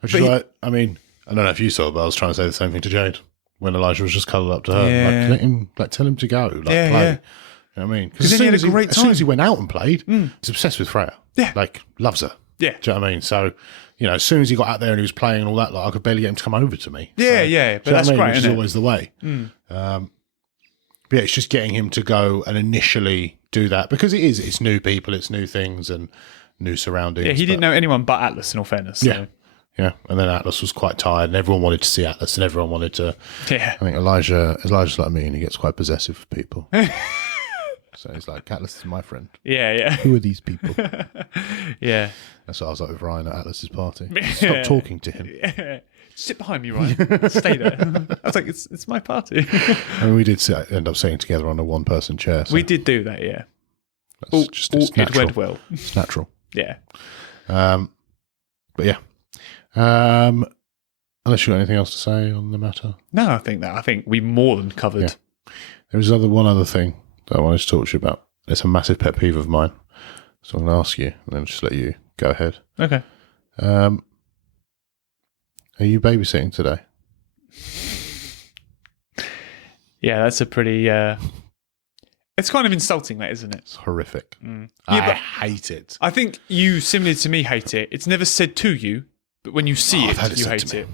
Which is like, I mean, I don't know if you saw it, but I was trying to say the same thing to Jade when Elijah was just cuddled up to her. Yeah. Like, let him, like, tell him to go. Like, Yeah, play. yeah. You know what I mean? Because then he had a great as soon as time. he went out and played, he's obsessed with Freya. Yeah. Like, loves her. Yeah. Do you know what I mean? So, as soon as he got out there and he was playing and all that, like, I could barely get him to come over to me. Yeah, So, yeah. do But you know that's what I mean? great, Which is isn't it? always the way. But yeah, it's just getting him to go and initially do that because it's new people, it's new things and new surroundings. Yeah, he didn't know anyone but Atlas, in all fairness. So. Yeah. Yeah, and then Atlas was quite tired, and everyone wanted to see Atlas, and everyone wanted to. Yeah. I think Elijah's like me, and he gets quite possessive of people. So he's like, Atlas is my friend. Yeah. Who are these people? Yeah. That's what I was like with Ryan at Atlas's party. Stop talking to him. Yeah. Sit behind me, Ryan. Stay there. I was like, it's my party. I mean, we did end up sitting together on a one-person chair. So We did do that, yeah. that's it's It natural. went well. It's natural. Yeah. But yeah. Unless you got anything else to say on the matter. No, I think we more than covered. Yeah. There was one other thing that I wanted to talk to you about. It's a massive pet peeve of mine. So I'm going to ask you and then just let you go ahead. Okay. Are you babysitting today? Yeah, that's a pretty... it's kind of insulting, that, isn't it? It's horrific. Yeah, I but- hate it. I think you, similar to me, hate it. It's never said to you, but when you see I've had it, it you said hate to me. it.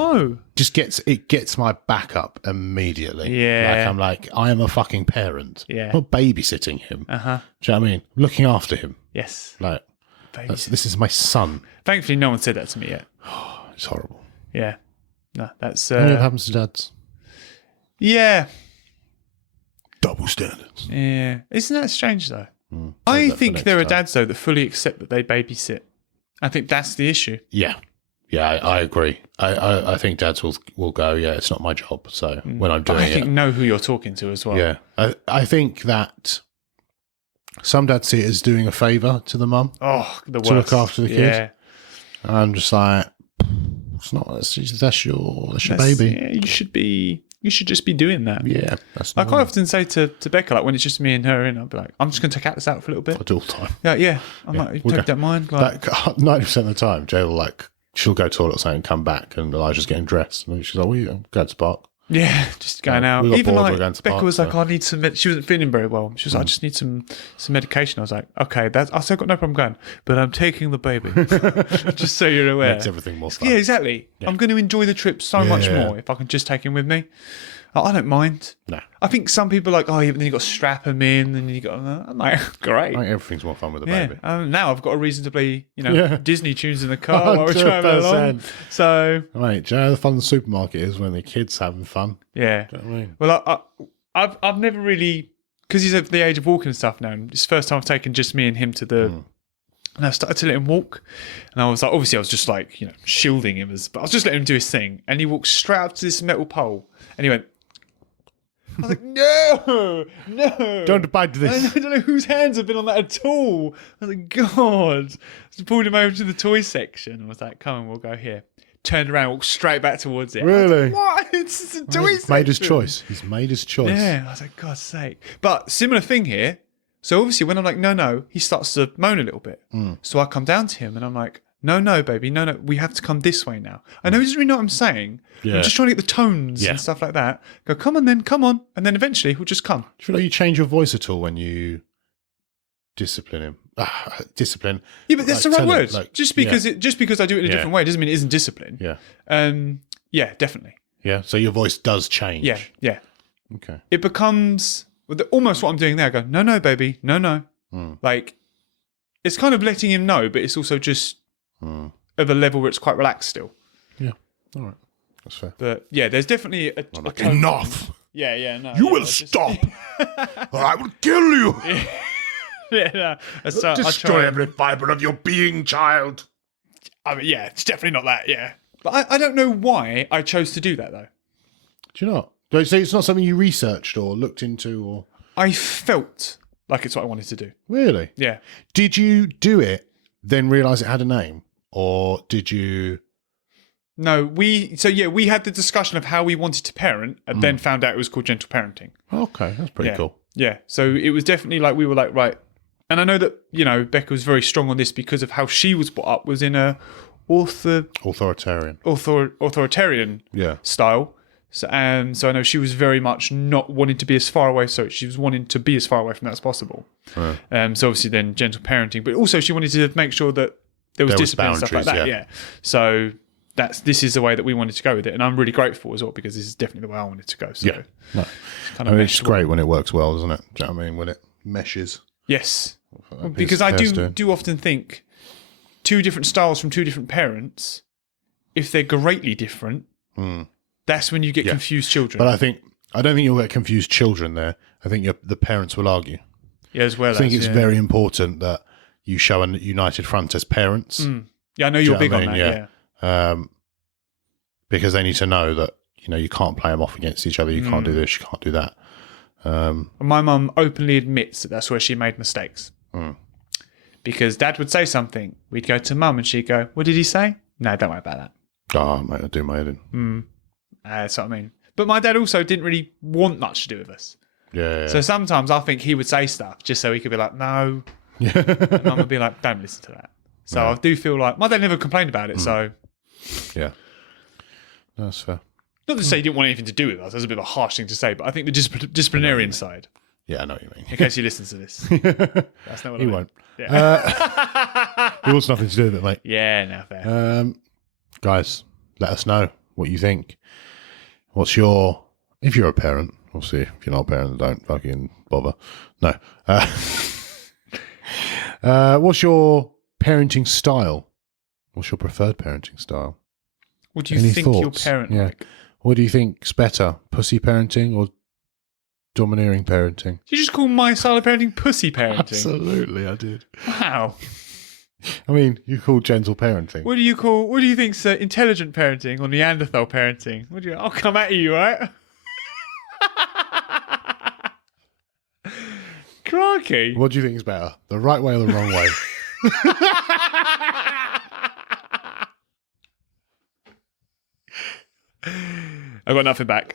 Oh. Just gets my back up immediately. Yeah. Like I'm like, I am a fucking parent. Yeah. I'm not babysitting him. Uh-huh. Do you know what I mean? Looking after him. Yes. Like, Babies. this is my son. Thankfully, no one said that to me yet. It's horrible. Yeah. No, that's... What happens to dads? Yeah. Double standards. Yeah. Isn't that strange, though? I think there are dads, though, that fully accept that they babysit. I think that's the issue. Yeah. Yeah, I agree. I think dads will go, yeah, it's not my job. So when I'm doing I think know who you're talking to as well. Yeah. I think that some dads see it as doing a favour to the mum. Oh, the worst. To look after the kid. Yeah. And I'm just like, it's not, that's your baby. Yeah, you should just be doing that. Yeah. That's I quite often say to Becca, like when it's just me and her in, I'll be like, I'm just going to take Atlas out for a little I bit. do all the time. Yeah. I'm like, we'll hope you don't mind. Like, 90% of the time, Jay will she'll go to the toilet or something and come back and Elijah's getting dressed. And she's like, well, I'm going to the park. yeah, just going out. we got Even bored, like we're going to Becca park, was like, so- I need some. She wasn't feeling very well. She was like, I just need some medication. I was like, okay, I said, I've got no problem going, but I'm taking the baby. Just so you're aware. Makes everything more fun. Yeah, exactly. I'm going to enjoy the trip so much more if I can just take him with me. I don't mind. No. I think some people are like, oh, yeah, but then you got to strap him in, and you got. I'm like, great. I think everything's more fun with a Yeah. baby. Now I've got a reason to play, Yeah. Disney tunes in the car while we're traveling along. 100%. So Mate, do you know how the fun the supermarket is when the kid's having fun? yeah. Do you know what I mean? Well, I've never really, because he's at the age of walking and stuff now. And it's the first time I've taken just me and him to the. And I started to let him walk, and I was like, obviously, I was just like, shielding him but I was just letting him do his thing, and he walked straight up to this metal pole, and he went. I was like, no. Don't bite this. I don't know whose hands have been on that at all. I was like, God. So I pulled him over to the toy section. I was like, come on, we'll go here. Turned around, walked straight back towards it. Really? What? It's just a toy section. Made his choice. He's made his choice. Yeah. I was like, God's sake. But similar thing here. So obviously when I'm like, no, he starts to moan a little bit. So I come down to him and I'm like, no, baby, no, we have to come this way now. I know he doesn't really know what I'm saying. Yeah. I'm just trying to get the tones and stuff like that. Go, come on. And then eventually he'll just come. Do you feel like you change your voice at all when you discipline him? Discipline. Yeah, but that's the right tell him, word. Just because I do it in a different way doesn't mean it isn't discipline. Yeah. Yeah, definitely. Yeah. So your voice does change. Yeah. Okay. It becomes almost what I'm doing there. I go, no, baby, no. Like, it's kind of letting him know, but it's also just of a level where it's quite relaxed still. Yeah. All right. That's fair. But yeah, there's definitely a tone- Enough. Yeah, no. You yeah, will I just- stop. or I will kill you. Yeah, no. I Destroy try. every fibre of your being, child. I mean, yeah, it's definitely not that. Yeah, but I don't know why I chose to do that though. Do you not? So it's not something you researched or looked into, or I felt like it's what I wanted to do. really? Yeah. Did you do it, then realise it had a name, or did you? No, we had the discussion of how we wanted to parent, and then found out it was called gentle parenting. Okay, that's pretty Yeah. cool. Yeah, so it was definitely like we were like, right. And I know that, Becca was very strong on this because of how she was brought up, was in a Authoritarian. authoritarian Yeah. style. So I know she was very much not wanting to be as far away. So she was wanting to be as far away from that as possible. So obviously then gentle parenting, but also she wanted to make sure that there was discipline and stuff like that. boundaries, Yeah. So this is the way that we wanted to go with it, and I'm really grateful as well because this is definitely the way I wanted to go. So Yeah. No. kind I of mean, it's great when it works well, doesn't it? Do you know what I mean? When it meshes. Yes, because I Pairs do often think two different styles from two different parents, if they're greatly different, that's when you get confused children. But I don't think you'll get confused children there. I think the parents will argue. Yeah, as well. I think it's very important that you show a united front as parents. Yeah, I know you're Do you big know on what I that. mean? Yeah. Because they need to know that you can't play them off against each other. You can't do this. You can't do that. My mum openly admits that that's where she made mistakes. Because Dad would say something, we'd go to Mum, and she'd go, "What did he say?" No, don't worry about that. Oh, mate, I do my head in. That's what I mean. But my dad also didn't really want much to do with us. Yeah. So sometimes I think he would say stuff just so he could be like, "No," and Mum would be like, "Don't listen to that." So I do feel like my dad never complained about it. So Yeah. That's fair. not to say he didn't want anything to do with us. That's a bit of a harsh thing to say, but I think the disciplinarian side. Yeah, I know what you mean. In case he listens to this, that's not what I He mean. won't. Yeah, He wants nothing to do with it, mate. yeah, no fair. Guys, let us know what you think. What's your, if you're a parent, obviously if you're not a parent, don't fucking bother. No. What's your parenting style? What's your preferred parenting style? What do you Any think thoughts? your parent like? What do you think's better, pussy parenting or domineering parenting? Did you just call my style of parenting pussy parenting? Absolutely, I did. Wow. I mean, you call gentle parenting. What do you think's intelligent parenting or Neanderthal parenting? I'll come at you, right? Crikey. What do you think is better, the right way or the wrong way? I got nothing back.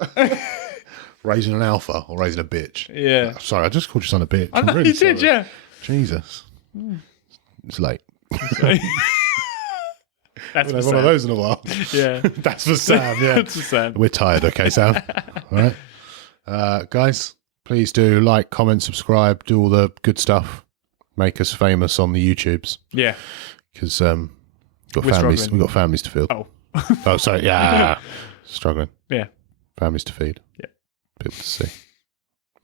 Raising an alpha or raising a bitch? Yeah. Sorry, I just called your son a bitch. I know I'm really you did, sorry. yeah. Jesus. It's late. That's We'll for have one of Sam. those in a while. Yeah. That's for Sam, yeah. That's for Sam. We're tired, okay, Sam? All right. Guys, please do like, comment, subscribe, do all the good stuff. Make us famous on the YouTubes. Yeah. Because We're we've got families to feed. Oh. Oh, sorry. Yeah. Struggling. Yeah. Families to feed. Yeah. People to see.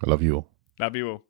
I love you all. Love you all.